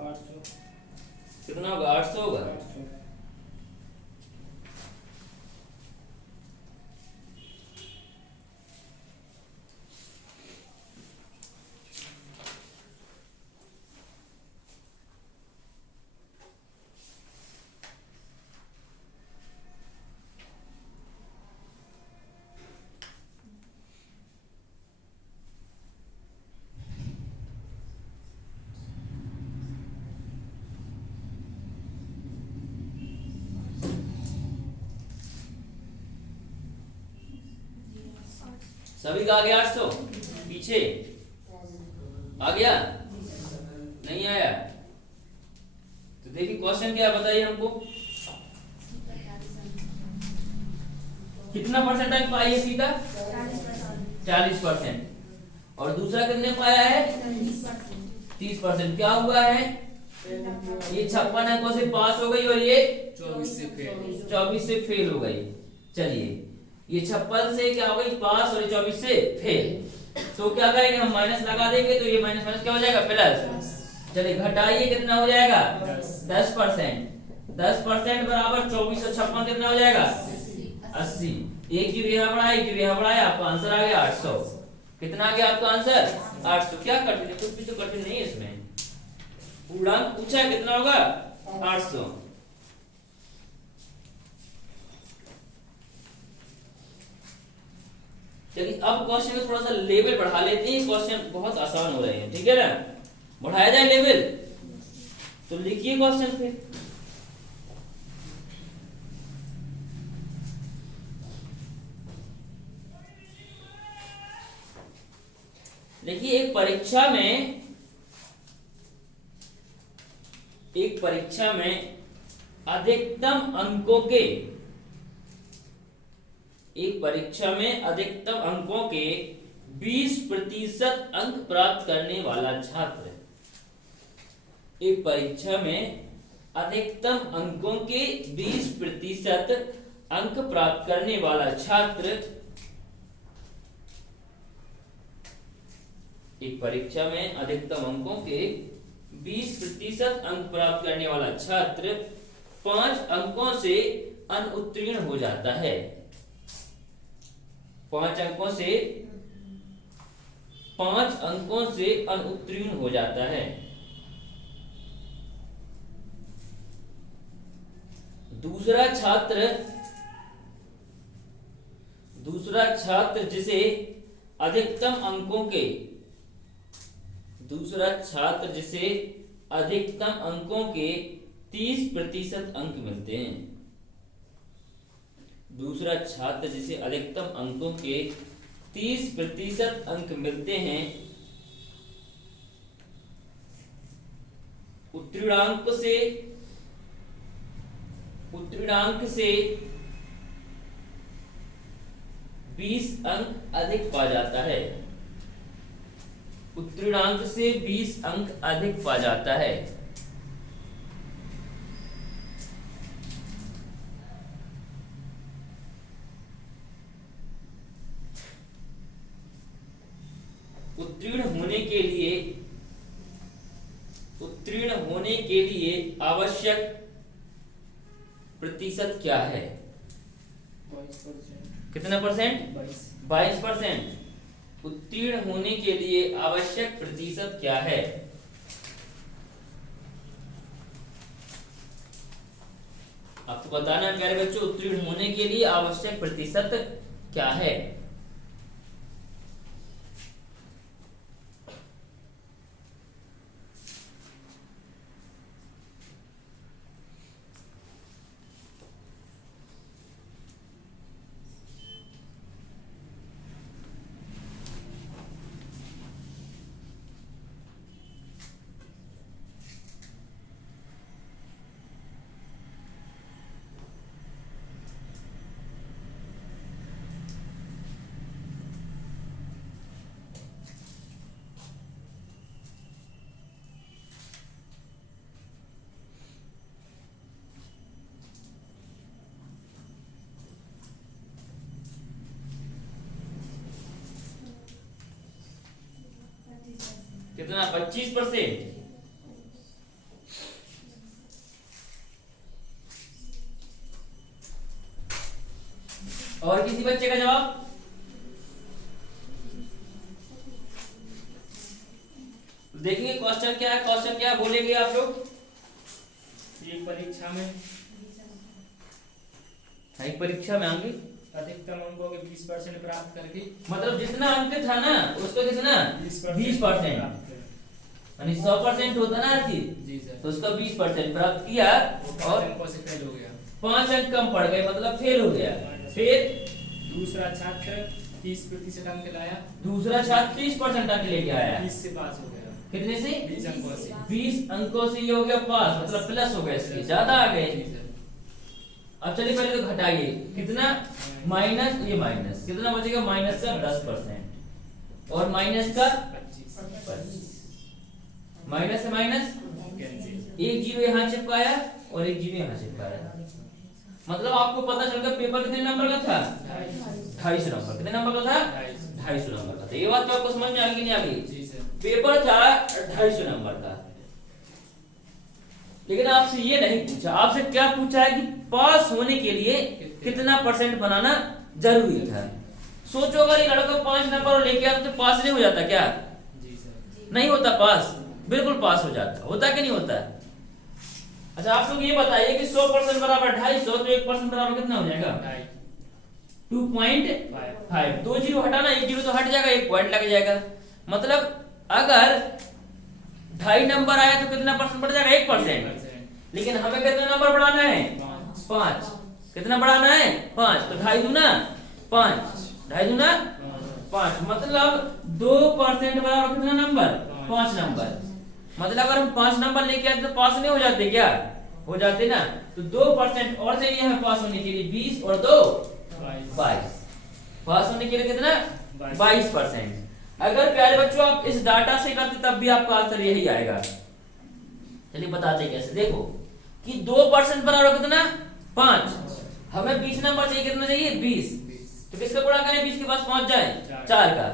800। कितना होगा 800 होगा। 800। सभी का आ गया 800 पीछे आ गया नहीं आया? तो देखिए क्वेश्चन क्या बताइए हमको। कितना परसेंट अंक पाई है सीता 40%। और दूसरा कितने पाया है 30%। क्या हुआ है ये 56 अंकों से पास हो गई और ये 24 से फेल हो गई। चलिए ये 56 से क्या हो गई पास और ये 24 से फेल। तो क्या करेंगे हम माइनस लगा देंगे तो ये माइनस माइनस क्या हो जाएगा प्लस। चलिए घटाइए कितना हो जाएगा 10%। 10% बराबर 24 और 56 कितना हो जाएगा 80। एक जीरो यहाँ बढ़ाया एक जीरो यहाँ बढ़ाया आपका आंसर आ गया 800। कितना आ गया आपका आंसर 800। क्या कठिन है? कुछ भी तो कठिन नहीं है इसमें। पूर्णांक पूछा है कितना होगा 800। चलिए अब क्वेश्चन का थोड़ा सा लेवल बढ़ा लेते हैं। क्वेश्चन बहुत आसान हो रहे हैं ठीक है ना। बढ़ाया जाए लेवल तो लिखिए क्वेश्चन फिर। देखिए एक परीक्षा में अधिकतम अंकों के 20% अंक प्राप्त करने वाला छात्र। एक परीक्षा में अधिकतम अंकों के 20% अंक प्राप्त करने वाला छात्र। एक परीक्षा में अधिकतम अंकों के 20% अंक प्राप्त करने वाला छात्र 5 अंकों से अनुत्तीर्ण हो जाता है। 5 अंकों से अनुत्तीर्ण हो जाता है। दूसरा छात्र जिसे अधिकतम अंकों के 30% अंक मिलते हैं। दूसरा छात्र जिसे अधिकतम अंकों के 30% अंक मिलते हैं उत्तीर्णांक से 20 अंक अधिक पा जाता है। उत्तीर्णांक से 20 अंक अधिक पा जाता है। उत्तीर्ण होने के लिए आवश्यक प्रतिशत क्या है? 22%। कितना परसेंट 22%। उत्तीर्ण होने के लिए आवश्यक प्रतिशत क्या है? आपको बताना है प्यारे बच्चों उत्तीर्ण होने के लिए आवश्यक प्रतिशत क्या है। कितना 25%। और किसी बच्चे का जवाब? देखेंगे क्वेश्चन क्या है, क्वेश्चन क्या बोलेंगे आप लोग। एक परीक्षा में एक परीक्षा में आएंगे अधिकतम अंकों के 20% प्राप्त करके, मतलब जितना अंक था ना उसको कितना 20%, यानी 100% होता ना हर चीज, जी सर, तो उसका 20% प्राप्त किया और अंकों से फेल हो गया। 5 अंक कम पड़ गए मतलब फेल हो गया। फिर दूसरा छात्र 30% अंक लाया, दूसरा छात्र 30% अंक लेके आया, 20 से पास हो गया, कितने से 20 अंकों से। 20 अंकों से ये हो गया पास, मतलब प्लस हो गया, इसके ज्यादा आ गए। जी सर। अब चलिए पहले तो घटाइए, कितना माइनस, ये माइनस कितना बचेगा, माइनस का 10% और माइनस का 25 माइनस से माइनस कैंसिल। एक जीरो यहाँ चिपकाया और एक जीरो यहाँ चिपकाया, मतलब आपको पता चल गया पेपर कितने नंबर का था, 250 नंबर। कितने नंबर का था, 250 नंबर का था। ये बात तो आपको समझ में आ गई कि नहीं आ गई? जी सर। पेपर था 250 नंबर का, लेकिन आपसे ये नहीं पूछा, आपसे क्या पूछा है कि पास होने के लिए कितना परसेंट बनाना जरूरी था। सोचो अगर ये लड़का 5 नंबर लेके आता तो पास नहीं हो जाता क्या? जी सर। नहीं होता पास, बिल्कुल पास हो जाता। होता कि नहीं होता? अच्छा आप लोग ये बताइए कि 100% बराबर 250, तो 1% बराबर कितना हो जाएगा, 2.5। 2 जीरो हटाना, 1 जीरो तो हट जाएगा, 1 पॉइंट लग जाएगा। मतलब अगर 2.5 नंबर आया तो कितना परसेंट बढ़ जाएगा, 1%। लेकिन हमें कितना नंबर बढ़ाना है, 5। कितना बढ़ाना है, 5। तो 2.5 दूना 5, 2.5 दूना 5, मतलब 2% बराबर कितना नंबर, 5 नंबर। मतलब अगर हम 5 नंबर लेके आते तो पास नहीं हो जाते क्या, हो जाते ना। तो 2% और चाहिए हमें पास होने के लिए, 20 और 2 22। पास होने के लिए कितना, 22%। अगर प्यारे बच्चों आप इस डाटा से करते तब भी आपका आंसर यही आएगा। चलिए बताते कैसे, देखो कि 2% बराबर कितना, 5। हमें 20 नंबर चाहिए, कितना चाहिए, 20। तो किसका गुणा करें 20 के पास पहुंच जाए, 4 का।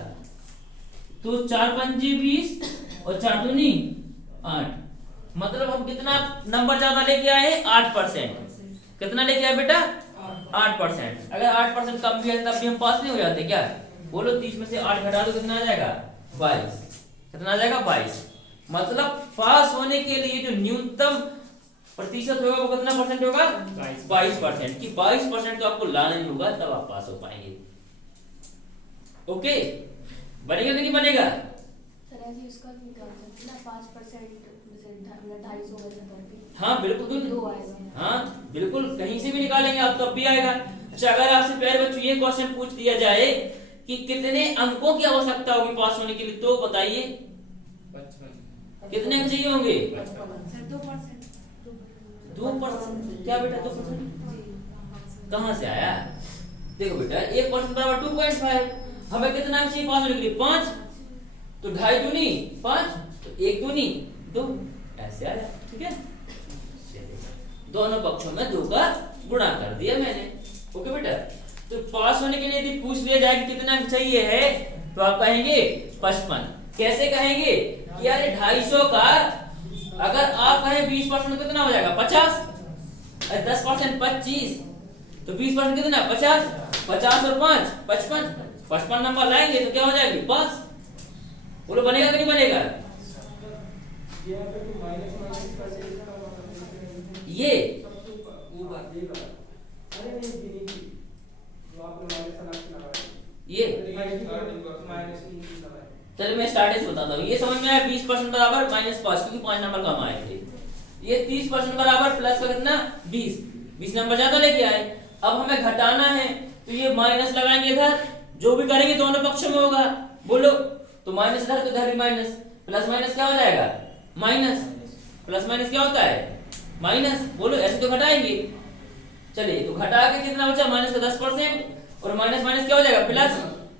तो 4 पंजी 20 और 4 दूनी 8, मतलब हम कितना नंबर ज्यादा लेके आए, 8%। कितना लेके आए बेटा, 8%। अगर 8% कम भी है तब भी हम पास नहीं हो जाते क्या? बोलो 30 में से 8 घटा दो, कितना आ जाएगा, 22। कितना आ जाएगा, 22। मतलब पास होने के लिए जो न्यूनतम प्रतिशत होगा वो कितना परसेंट होगा, 22%। कि 22% तो आपको लाना ही होगा तब आप पास हो पाएंगे। ओके, बनेगा कि नहीं बनेगा? हाँ बिल्कुल, हाँ बिल्कुल, कहीं से भी निकालेंगे आप तो अब भी आएगा। अच्छा अगर आपसे प्यारे बच्चों ये क्वेश्चन पूछ दिया जाए कि कितने अंकों की आवश्यकता होगी पास होने के लिए, तो बताइए 55। कितने अंक चाहिए होंगे, 2%। क्या बेटा 2%? कहाँ से आया? देखो बेटा 1% बराबर 2.5, हमें कितना अंक चाहिए पास होने के लिए, 5। तो 2.5 दूनी 5, तो 1 दूनी 2, ऐसे आया। ठीक है, दोनों पक्षों में 2 का गुणा कर दिया मैंने। ओके बेटा, तो पास होने के लिए यदि पूछ लिया जाए कि कितना अंक चाहिए है तो आप कहेंगे 55। कैसे कहेंगे कि यार 250 का अगर आप कहें 20% कितना हो जाएगा, 50। 10% 25, तो 20% कितना, 50। 50 और 5 55, 55 नंबर लाएंगे तो क्या हो जाएगी, पास। बोलो बनेगा कि नहीं बनेगा? ये चलिए मैं स्टार्टिंग से बताता हूँ। ये समझ में आया, 20% बराबर -5, क्योंकि 5 नंबर कम आए थे। ये 30% बराबर प्लस का कितना, 20 नंबर ज्यादा लेके आए। अब हमें घटाना है तो ये माइनस लगाएंगे इधर, जो भी करेंगे दोनों पक्षों में होगा। बोलो, तो माइनस इधर तो इधर भी माइनस, प्लस माइनस क्या हो जाएगा, माइनस। प्लस माइनस क्या होता है, माइनस। बोलो ऐसे तो घटाएंगे। चलिए तो घटा के कितना बचा, माइनस का 10%, और माइनस माइनस क्या हो जाएगा, प्लस।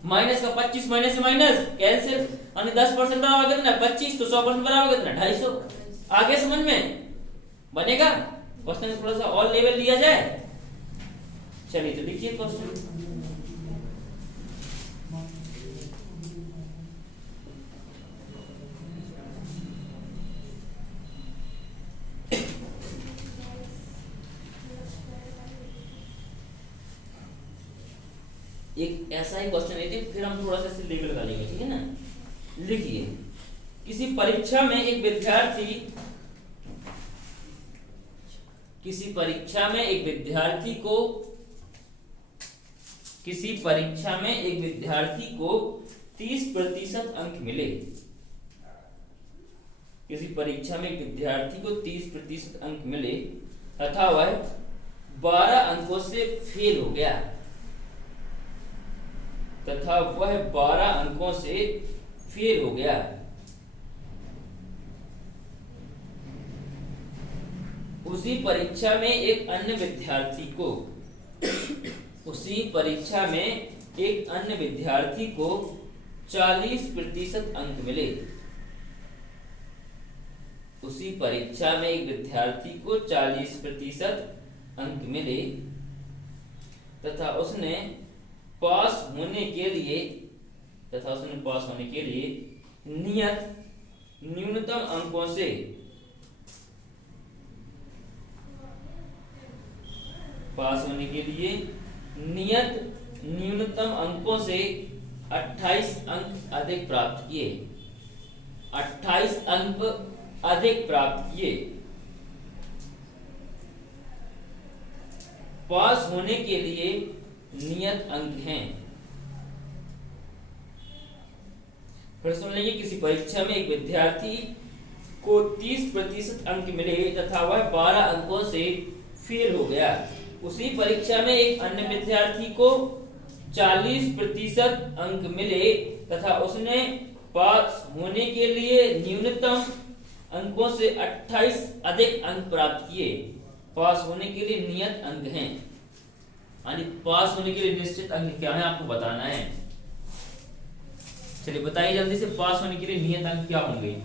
माइनस का 25 माइनस से माइनस कैंसिल, यानी 10% बराबर कितना, 25। तो 100% बराबर कितना, 250। आगे समझ में बनेगा? क्वेश्चन थोड़ा सा और लेवल लिया जाए। चलिए तो देखिए क्वेश्चन, एक ऐसा ही क्वेश्चन लेते फिर हम थोड़ा सा इसे लेवल कर लेंगे, ठीक है ना। लिखिए, किसी परीक्षा में एक विद्यार्थी किसी परीक्षा में एक विद्यार्थी को 30% अंक मिले। किसी परीक्षा में एक विद्यार्थी को 30% अंक मिले तथा वह 12 अंकों से फेल हो गया उसी परीक्षा में एक अन्य विद्यार्थी को 40% अंक मिले। उसी परीक्षा में एक विद्यार्थी को 40% अंक मिले तथा उसने पास होने के लिए नियत न्यूनतम अंकों से 28 अंक अधिक प्राप्त किए। 28 अंक अधिक प्राप्त किए। पास होने के लिए नियत अंक हैं। फिर सुन लीजिए, किसी परीक्षा में एक विद्यार्थी को 30% अंक मिले तथा वह 12 अंकों से फेल हो गया। उसी परीक्षा में एक अन्य विद्यार्थी को 40% अंक मिले तथा उसने पास होने के लिए न्यूनतम अंकों से 28 अधिक अंक प्राप्त किए। पास होने के लिए नियत अंक हैं, यानी पास होने के लिए निश्चित अंक क्या है आपको बताना है। चलिए बताइए जल्दी से, पास होने के लिए नियत अंक क्या होंगे।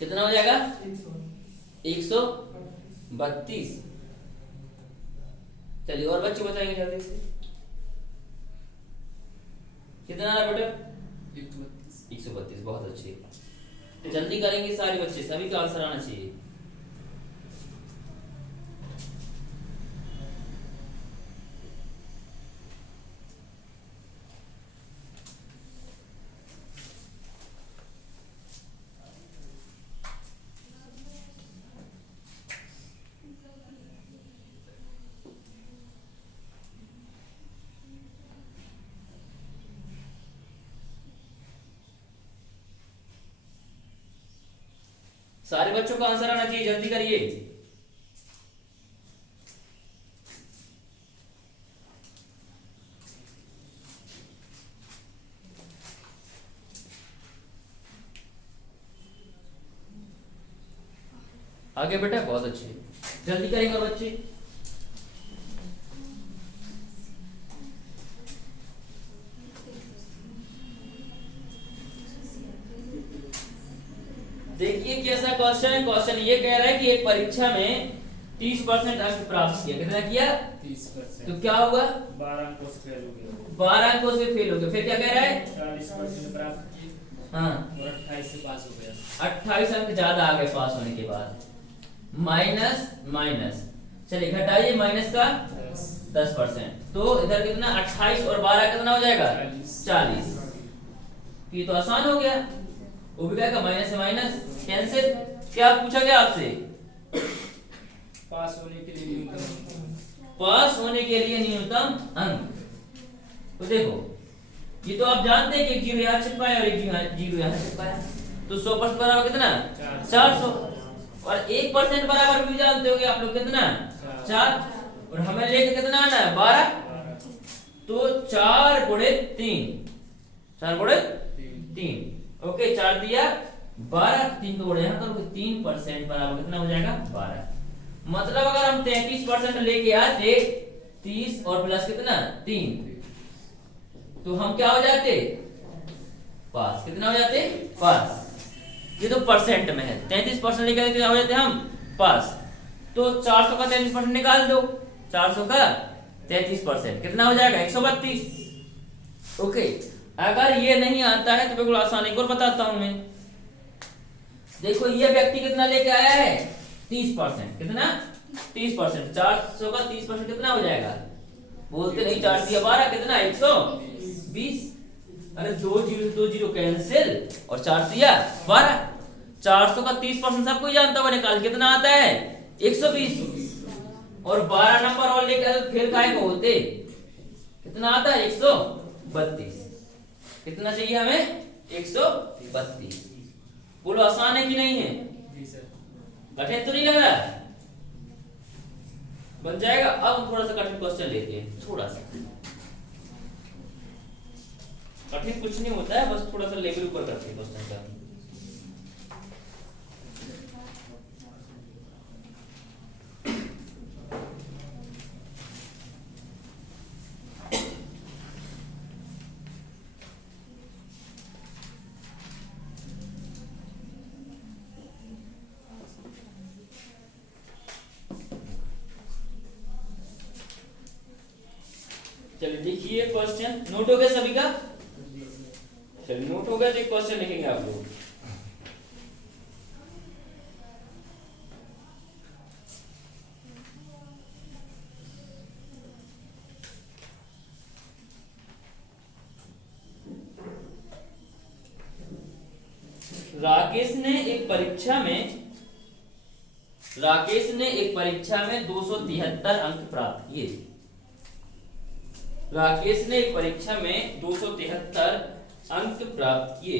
कितना हो जाएगा? 132। चलिए और बच्चे बताएंगे जल्दी से, कितना आ रहा बेटा? 132। बहुत अच्छे, जल्दी करेंगे सारे बच्चे, सभी का आंसर आना चाहिए। सारे बच्चों का आंसर आना चाहिए, जल्दी करिए। आगे बेटा, बहुत अच्छे, जल्दी करेंगे बच्चे। देखिए कैसा क्वेश्चन है। क्वेश्चन ये कह रहा है कि एक परीक्षा में 30% अंक प्राप्त किया। कितना किया? 30%। तो क्या होगा? 12 अंकों से फेल हो गया। 12 अंकों से फेल हो गया। फिर क्या कह रहा है? 40% प्राप्त किए। हाँ, और 28 से पास हो गया। 28 अंक ज्यादा आ गए पास होने के बाद। माइनस माइनस, चलिए घटाइए माइनस का 10%। तो इधर कितना? 28 और 12 कितना हो जाएगा? 40। ये तो आसान हो गया। वो भी क्या, माइनस से माइनस कैंसिल। क्या पूछा गया आपसे? पास होने के लिए न्यूनतम अंक। तो देखो, ये तो आप जानते हैं कि एक जीरो यहाँ चिपकाया और एक जीरो यहाँ चिपकाया, तो 100% बराबर कितना? 400। और 1% बराबर भी जानते होंगे आप लोग, कितना? 4। और हमें लेके कितना आना है? 12। तो 4 गुणे 3, 4 गुणे 3। ओके, 4 दिया 12, 3 को गुणा यहाँ करोगे, 3% बराबर कितना हो जाएगा? 12। मतलब अगर हम 33% लेके आते, 30 और प्लस कितना? 3, तो हम क्या हो जाते? पास। कितना हो जाते? पास। ये तो परसेंट में है। 33% लेके आते क्या हो जाते हम? पास। तो 400 का 33% निकाल दो। 400 का 33% कितना हो जाएगा? 132। ओके, अगर ये नहीं आता है तो बिल्कुल आसानी को बताता हूं मैं। देखो ये व्यक्ति कितना लेके आया है 30%, कितना 30%, 400 का 30% कितना हो जाएगा, बोलते नहीं, 4 दिया 12, कितना 120। अरे 2 जीरो 2 जीरो कैंसिल और 4 दिया 12, 400 का 30% सब कोई जानता हुआ निकाल कितना आता है 120, और 12 नंबर और लेके आए तो फिर काय को होते कितना आता है 132। कितना चाहिए हमें 132। बोलो आसान है कि नहीं है, जी सर। कठिन तो नहीं लग रहा है, बन जाएगा। अब हम थोड़ा सा कठिन क्वेश्चन लेते हैं, थोड़ा सा कठिन कुछ नहीं होता है, बस थोड़ा सा लेवल ऊपर करते हैं क्वेश्चन का। चलिए देखिए क्वेश्चन, नोट हो गया सभी का, चलिए नोट हो गया तो एक क्वेश्चन लिखेंगे आप लोग। राकेश ने एक परीक्षा में 273 अंक प्राप्त किए। राकेश ने एक परीक्षा में 273 अंक प्राप्त किए।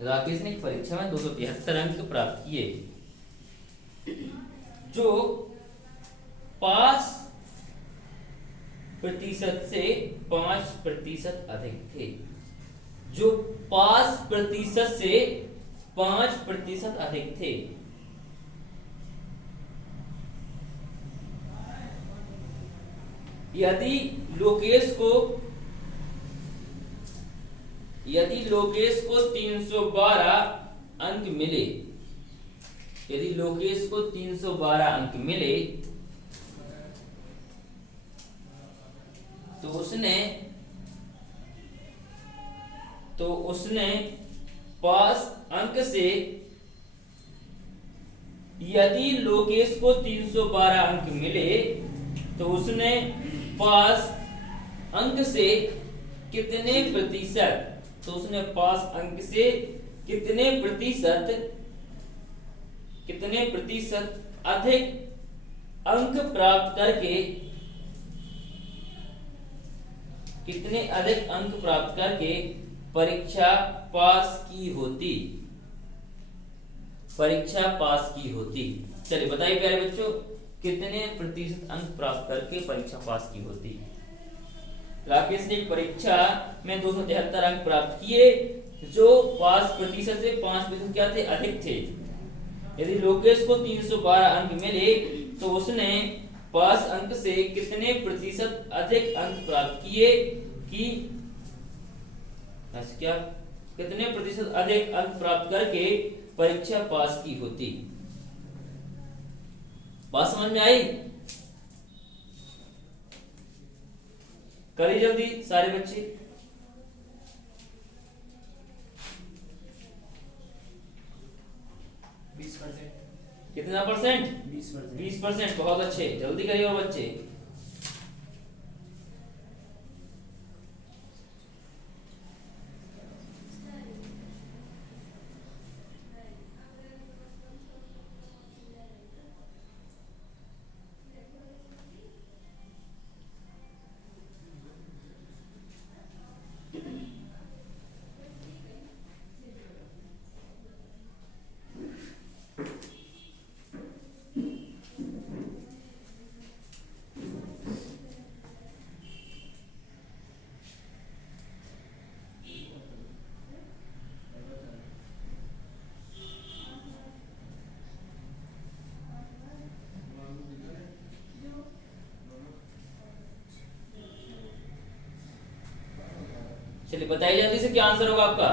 राकेश ने एक परीक्षा में 273 अंक प्राप्त किए, जो पास प्रतिशत से 5% अधिक थे। जो पास प्रतिशत से 5% अधिक थे। यदि लोकेश को 312 अंक मिले, यदि लोकेश को 312 अंक मिले तो उसने पास अंक से, यदि लोकेश को 312 अंक मिले तो उसने पास अंक से कितने प्रतिशत, तो उसने पास अंक से कितने प्रतिशत अधिक अंक प्राप्त करके, कितने अधिक अंक प्राप्त करके परीक्षा पास की होती, परीक्षा पास की होती। चलिए बताइए प्यारे बच्चों, कितने प्रतिशत अंक प्राप्त करके परीक्षा पास की होती। राकेश ने परीक्षा में 273 अंक प्राप्त किए, जो पास प्रतिशत से 5% क्या थे, अधिक थे। यदि लोकेश को 312 अंक मिले तो उसने पास अंक से कितने प्रतिशत अधिक अंक प्राप्त किए कि क्या, कितने प्रतिशत अधिक अंक प्राप्त करके परीक्षा पास की होती। बात समझ में आई? करिए जल्दी सारे बच्चे। कितना परसेंट? 20%। बहुत अच्छे, जल्दी करिए और बच्चे। चलिए बताइए जल्दी से क्या आंसर होगा आपका।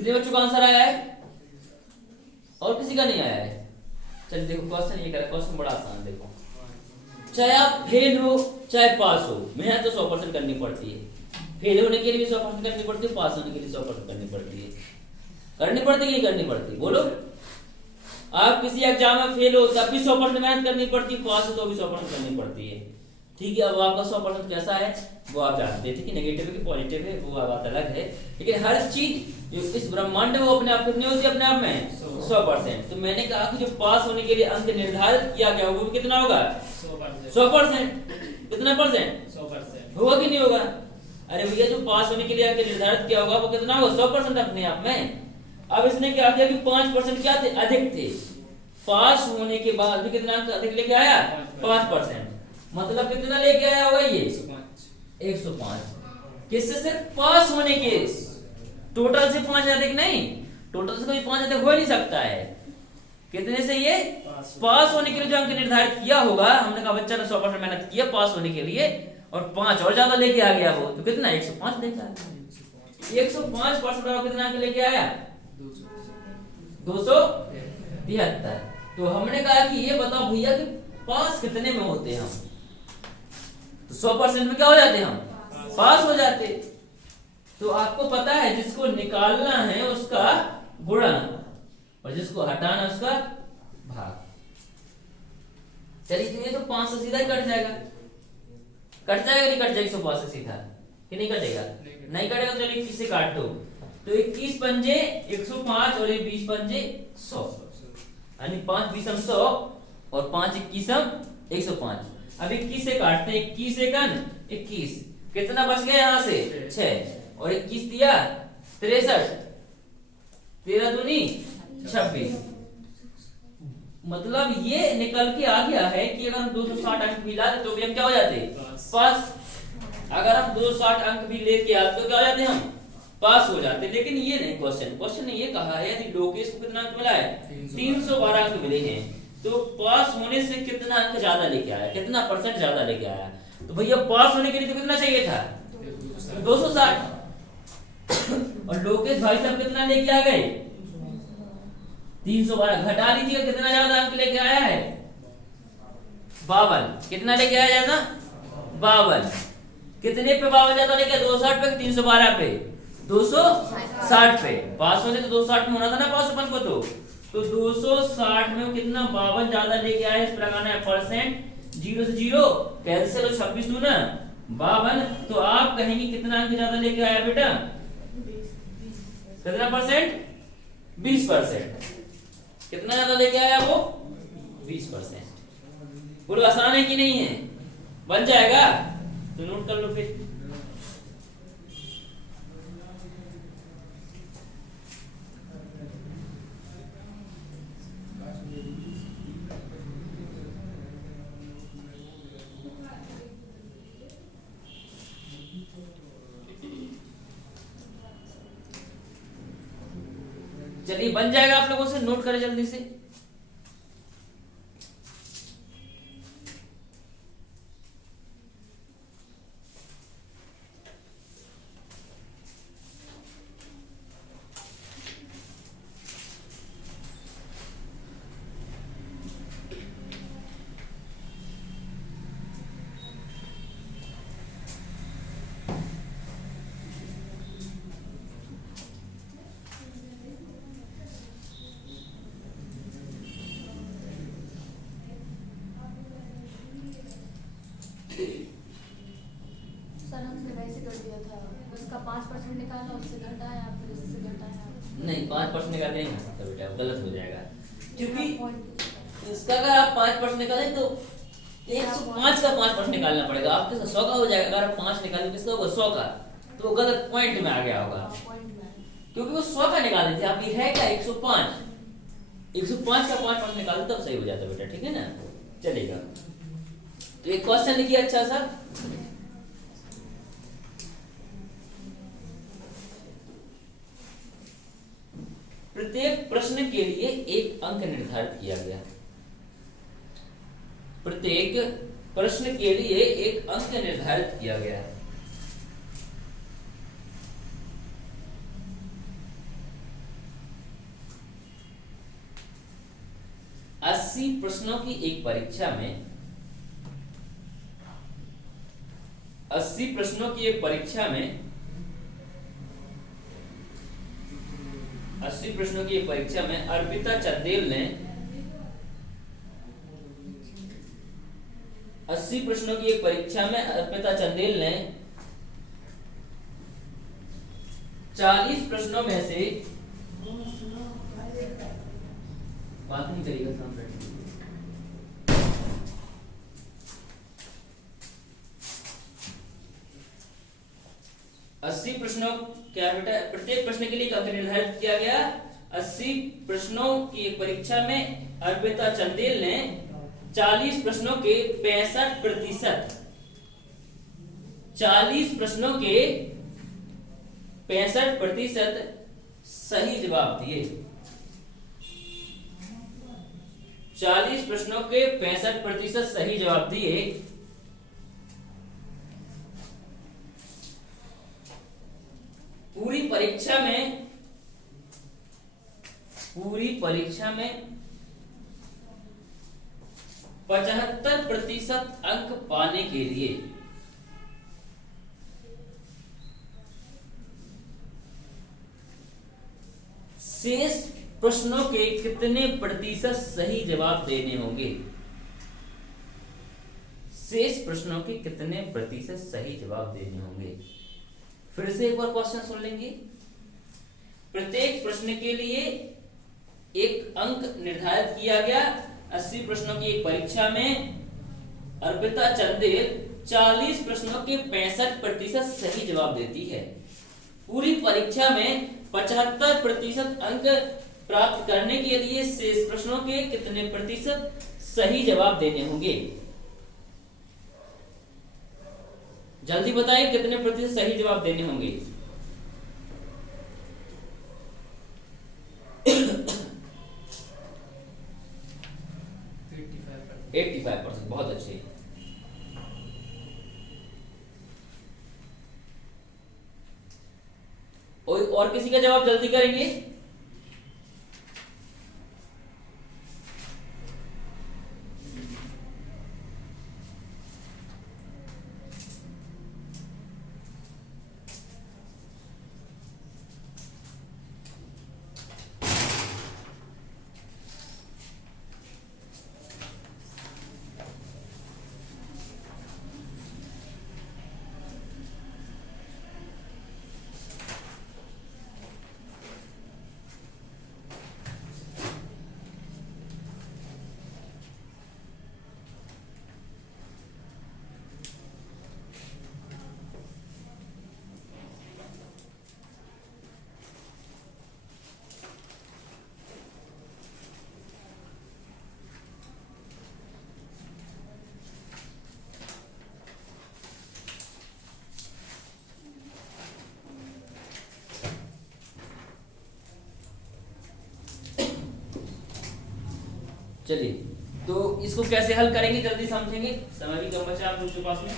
कितने बच्चों का आंसर आया है? और किसी का नहीं आया है? चलिए देखो क्वेश्चन ये करा, क्वेश्चन बड़ा आसान है। देखो, चाहे आप फेल हो चाहे पास हो, मेहनत तो 100% करनी पड़ती है। फेल होने के लिए 100% करनी पड़ती है, पास होने के लिए 100% करनी पड़ती है। करनी पड़ती है कि नहीं करनी पड़ती? बोलो। आप किसी एग्जाम में फेल हो तब भी 100% मेहनत करनी पड़ती है, पास हो तो भी 100% करनी पड़ती है। ठीक है, अब आपका 100% कैसा है वो आप जानते हैं। ठीक है, नेगेटिव है कि पॉजिटिव है वो बात अलग है, लेकिन हर चीज जो इस ब्रह्मांड में वो अपने आप कितनी होती है? अपने आप में 100%। तो मैंने कहा कि जो पास होने के लिए अंक निर्धारित किया गया वो कितना होगा? 100%। कितना परसेंट? 100%। होगा कि नहीं होगा? अरे भैया, जो पास होने के लिए अंक निर्धारित किया होगा वो कितना होगा? 100% अपने आप में। अब इसने क्या किया कि 5% क्या थे? अधिक थे। पास होने के बाद भी कितना अंक अधिक लेके आया? 5%। मतलब कितना लेके आया होगा ये? 105। किससे? सिर्फ पास होने के। टोटल से 5 अधिक नहीं, टोटल से कोई 5 अधिक हो ही नहीं सकता है। कितने से? ये पास होने के लिए जो अंक निर्धारित किया होगा, हमने कहा बच्चा ने 100% मेहनत किया पास होने के लिए, और 5 और ज्यादा लेके आ गया वो, तो कितना? 105 लेके आ गया। 105% कितना अंक लेके आया? 273। तो हमने कहा कि ये बताओ भैया कि पास कितने में होते हैं हम? 100% में क्या हो जाते हैं हम? पास हो जाते। तो आपको पता है जिसको निकालना है उसका गुणा और जिसको हटाना उसका भाग। चलिए, तो ये तो 5 से सीधा ही कट जाएगा। कट जाएगा नहीं कट जाएगा 105 से सीधा कि नहीं कटेगा? नहीं कटेगा। तो चलिए 21 से काट दो, तो 21 पंजे 105 और 20 पंजे 100, यानी 5 20 100 और 5 21 105। अब 21 से काटते हैं, 21 एकन 21, कितना बच गया यहाँ से? 6 और 21 दिया 63, 13 दूनी 26। मतलब ये निकल के आ गया है कि अगर हम 260 अंक भी लाते तो भी हम क्या हो जाते? पास। अगर हम 260 अंक भी लेके आते तो क्या हो जाते? हम पास हो जाते। लेकिन ये नहीं क्वेश्चन ने ये कहा है यदि लोकेश को कितना अंक मिला है? 312 अंक मिले हैं, तो पास होने से कितना अंक ज्यादा लेके आया? कितना परसेंट ज्यादा लेके आया? तो भैया पास होने के लिए तो कितना चाहिए था? 260। और लोकेश भाई साहब कितना लेके आ गए? 312। घटा लीजिए, कितना ज्यादा अंक लेके आया है? 52। कितना लेके आया ज्यादा? 52। कितने पे 52 ज्यादा लेके आया? 260 पे, 312 पे, 260 पे। पास होने तो 260 में होना था ना पास अपन को, तो 260 में कितना? 52 ज्यादा लेके आया। इस पर लगाना है परसेंट, 0 से 0 कैंसिल और 26 दूना 52। तो आप कहेंगे कितना अंक ज्यादा लेके आया बेटा? कितना परसेंट? 20%। कितना ज्यादा लेके आया वो? 20%। पूरा आसान है कि नहीं है? बन जाएगा तो नोट कर लो फिर। चलिए बन जाएगा आप लोगों से, नोट करें जल्दी से। सर हमने वैसे कर दिया था, उसका 5% निकाला, उससे घटाया, फिर इससे घटाया। नहीं, 5% निकाल नहीं खा सकता बेटा, गलत हो जाएगा। क्योंकि इसका अगर आप 5% निकालें तो 105 का 5% निकालना पड़ेगा। आपके 100 का हो जाएगा। अगर आप 5 निकालें किसका होगा? 100 का, तो वो गलत पॉइंट में आ गया होगा, क्योंकि वो 100 का निकाले थे आप। ये है क्या? 105। 105 का 5% निकाले तब सही हो जाता बेटा, ठीक है ना? चलेगा। तो एक क्वेश्चन लिखिए अच्छा सा। प्रत्येक प्रश्न के लिए एक अंक निर्धारित किया गया। प्रत्येक प्रश्न के लिए एक अंक निर्धारित किया गया। 80 प्रश्नों की एक परीक्षा में 80 प्रश्नों की एक परीक्षा में 80 प्रश्नों की एक परीक्षा में अर्पिता चंदेल ने 80 प्रश्नों की एक परीक्षा में अर्पिता चंदेल ने 40 प्रश्नों में से बात नहीं करेगा सामने 80 प्रश्नों क्या बेटा प्रत्येक प्रश्न के लिए एक अंक निर्धारित किया गया। 80 प्रश्नों की एक परीक्षा में अर्पिता चंदेल ने 40 प्रश्नों के 65% 40 प्रश्नों के 65% सही जवाब दिए। 40 प्रश्नों के 65% सही जवाब दिए। पूरी परीक्षा में 75% अंक पाने के लिए शेष प्रश्नों के कितने प्रतिशत सही जवाब देने होंगे? शेष प्रश्नों के कितने प्रतिशत सही जवाब देने होंगे? फिर से एक बार क्वेश्चन सुन लेंगे। प्रत्येक प्रश्न के लिए एक अंक निर्धारित किया गया। 80 प्रश्नों की एक परीक्षा में अर्पिता चंदेल 40 प्रश्नों के 65% सही जवाब देती है। पूरी परीक्षा में 75% अंक प्राप्त करने के लिए शेष प्रश्नों के कितने प्रतिशत सही जवाब देने होंगे? जल्दी बताएं कितने प्रतिशत सही जवाब देने होंगे? 85%। बहुत अच्छे। और किसी का जवाब जल्दी करेंगे? चलिए तो इसको कैसे हल करेंगे जल्दी समझेंगे। समय भी कम बचा आप लोगों के पास में।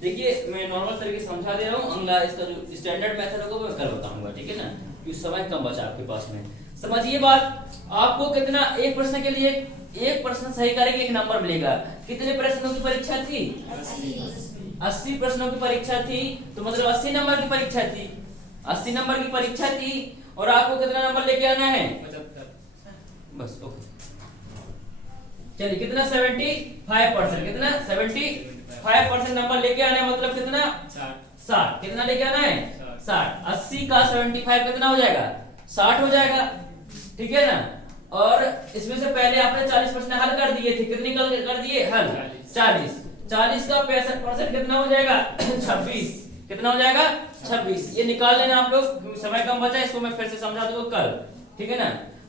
देखिए मैं नॉर्मल तरीके से समझा दे रहा हूँ। अगला इसका जो स्टैंडर्ड मेथड होगा मैं कल बताऊंगा, ठीक है ना, क्योंकि समय कम बचा आपके पास में। समझिए बात, आपको कितना एक प्रश्न के लिए एक प्रश्न सही करेंगे एक नंबर मिलेगा। कितने प्रश्नों की परीक्षा थी? 80 प्रश्नों की परीक्षा थी, तो मतलब 80 नंबर की परीक्षा थी। 80 नंबर की परीक्षा थी और आपको कितना नंबर लेके आना है? 75। बस ओके। चलिए कितना 75%, कितना 75% नंबर लेके आना है, मतलब कितना 60। कितना लेके आना है? 60। 80 का 75 कितना हो जाएगा? 60 हो जाएगा, ठीक है ना। और इसमें से पहले आपने 40 प्रश्न हल कर दिए थे, कितने कर दिए हल? 40। 40 का 65% कितना हो जाएगा? 26। कितना हो जाएगा? 26। ये निकाल लेना आप लोग, समय कम बचा है, इसको मैं फिर से समझा दूंगा कल, ठीक है ना।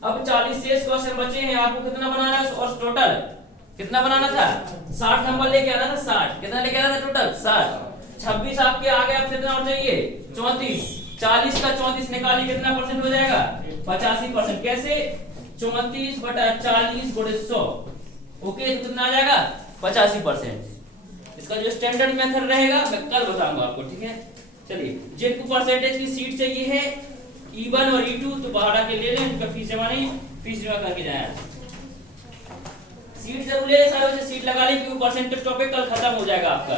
अब 40 शेष क्वेश्चन बचे हैं, आपको कितना बनाना है? और टोटल कितना बनाना था? 60 नंबर लेके आना था। 60 कितना लेके आना था टोटल? 60। 26 आपके आ गए, अब कितना और चाहिए? 34। 40 का 34 निकालिए, कितना परसेंट हो जाएगा? 85%। कैसे? 34 बटा 40 गुणे 100। ओके, तो कितना आ जाएगा? 85%। इसका जो स्टैंडर्ड मेथड रहेगा मैं कल बताऊंगा आपको, ठीक है। चलिए, जिनको परसेंटेज की सीट चाहिए है E1 और E2 तो बाहर आके ले लें, उनका फीस जमा नहीं, फीस जमा करके जाए। सीट जरूर ले सारे बच्चे, सीट लगा लें क्योंकि परसेंटेज टॉपिक कल खत्म हो जाएगा आपका।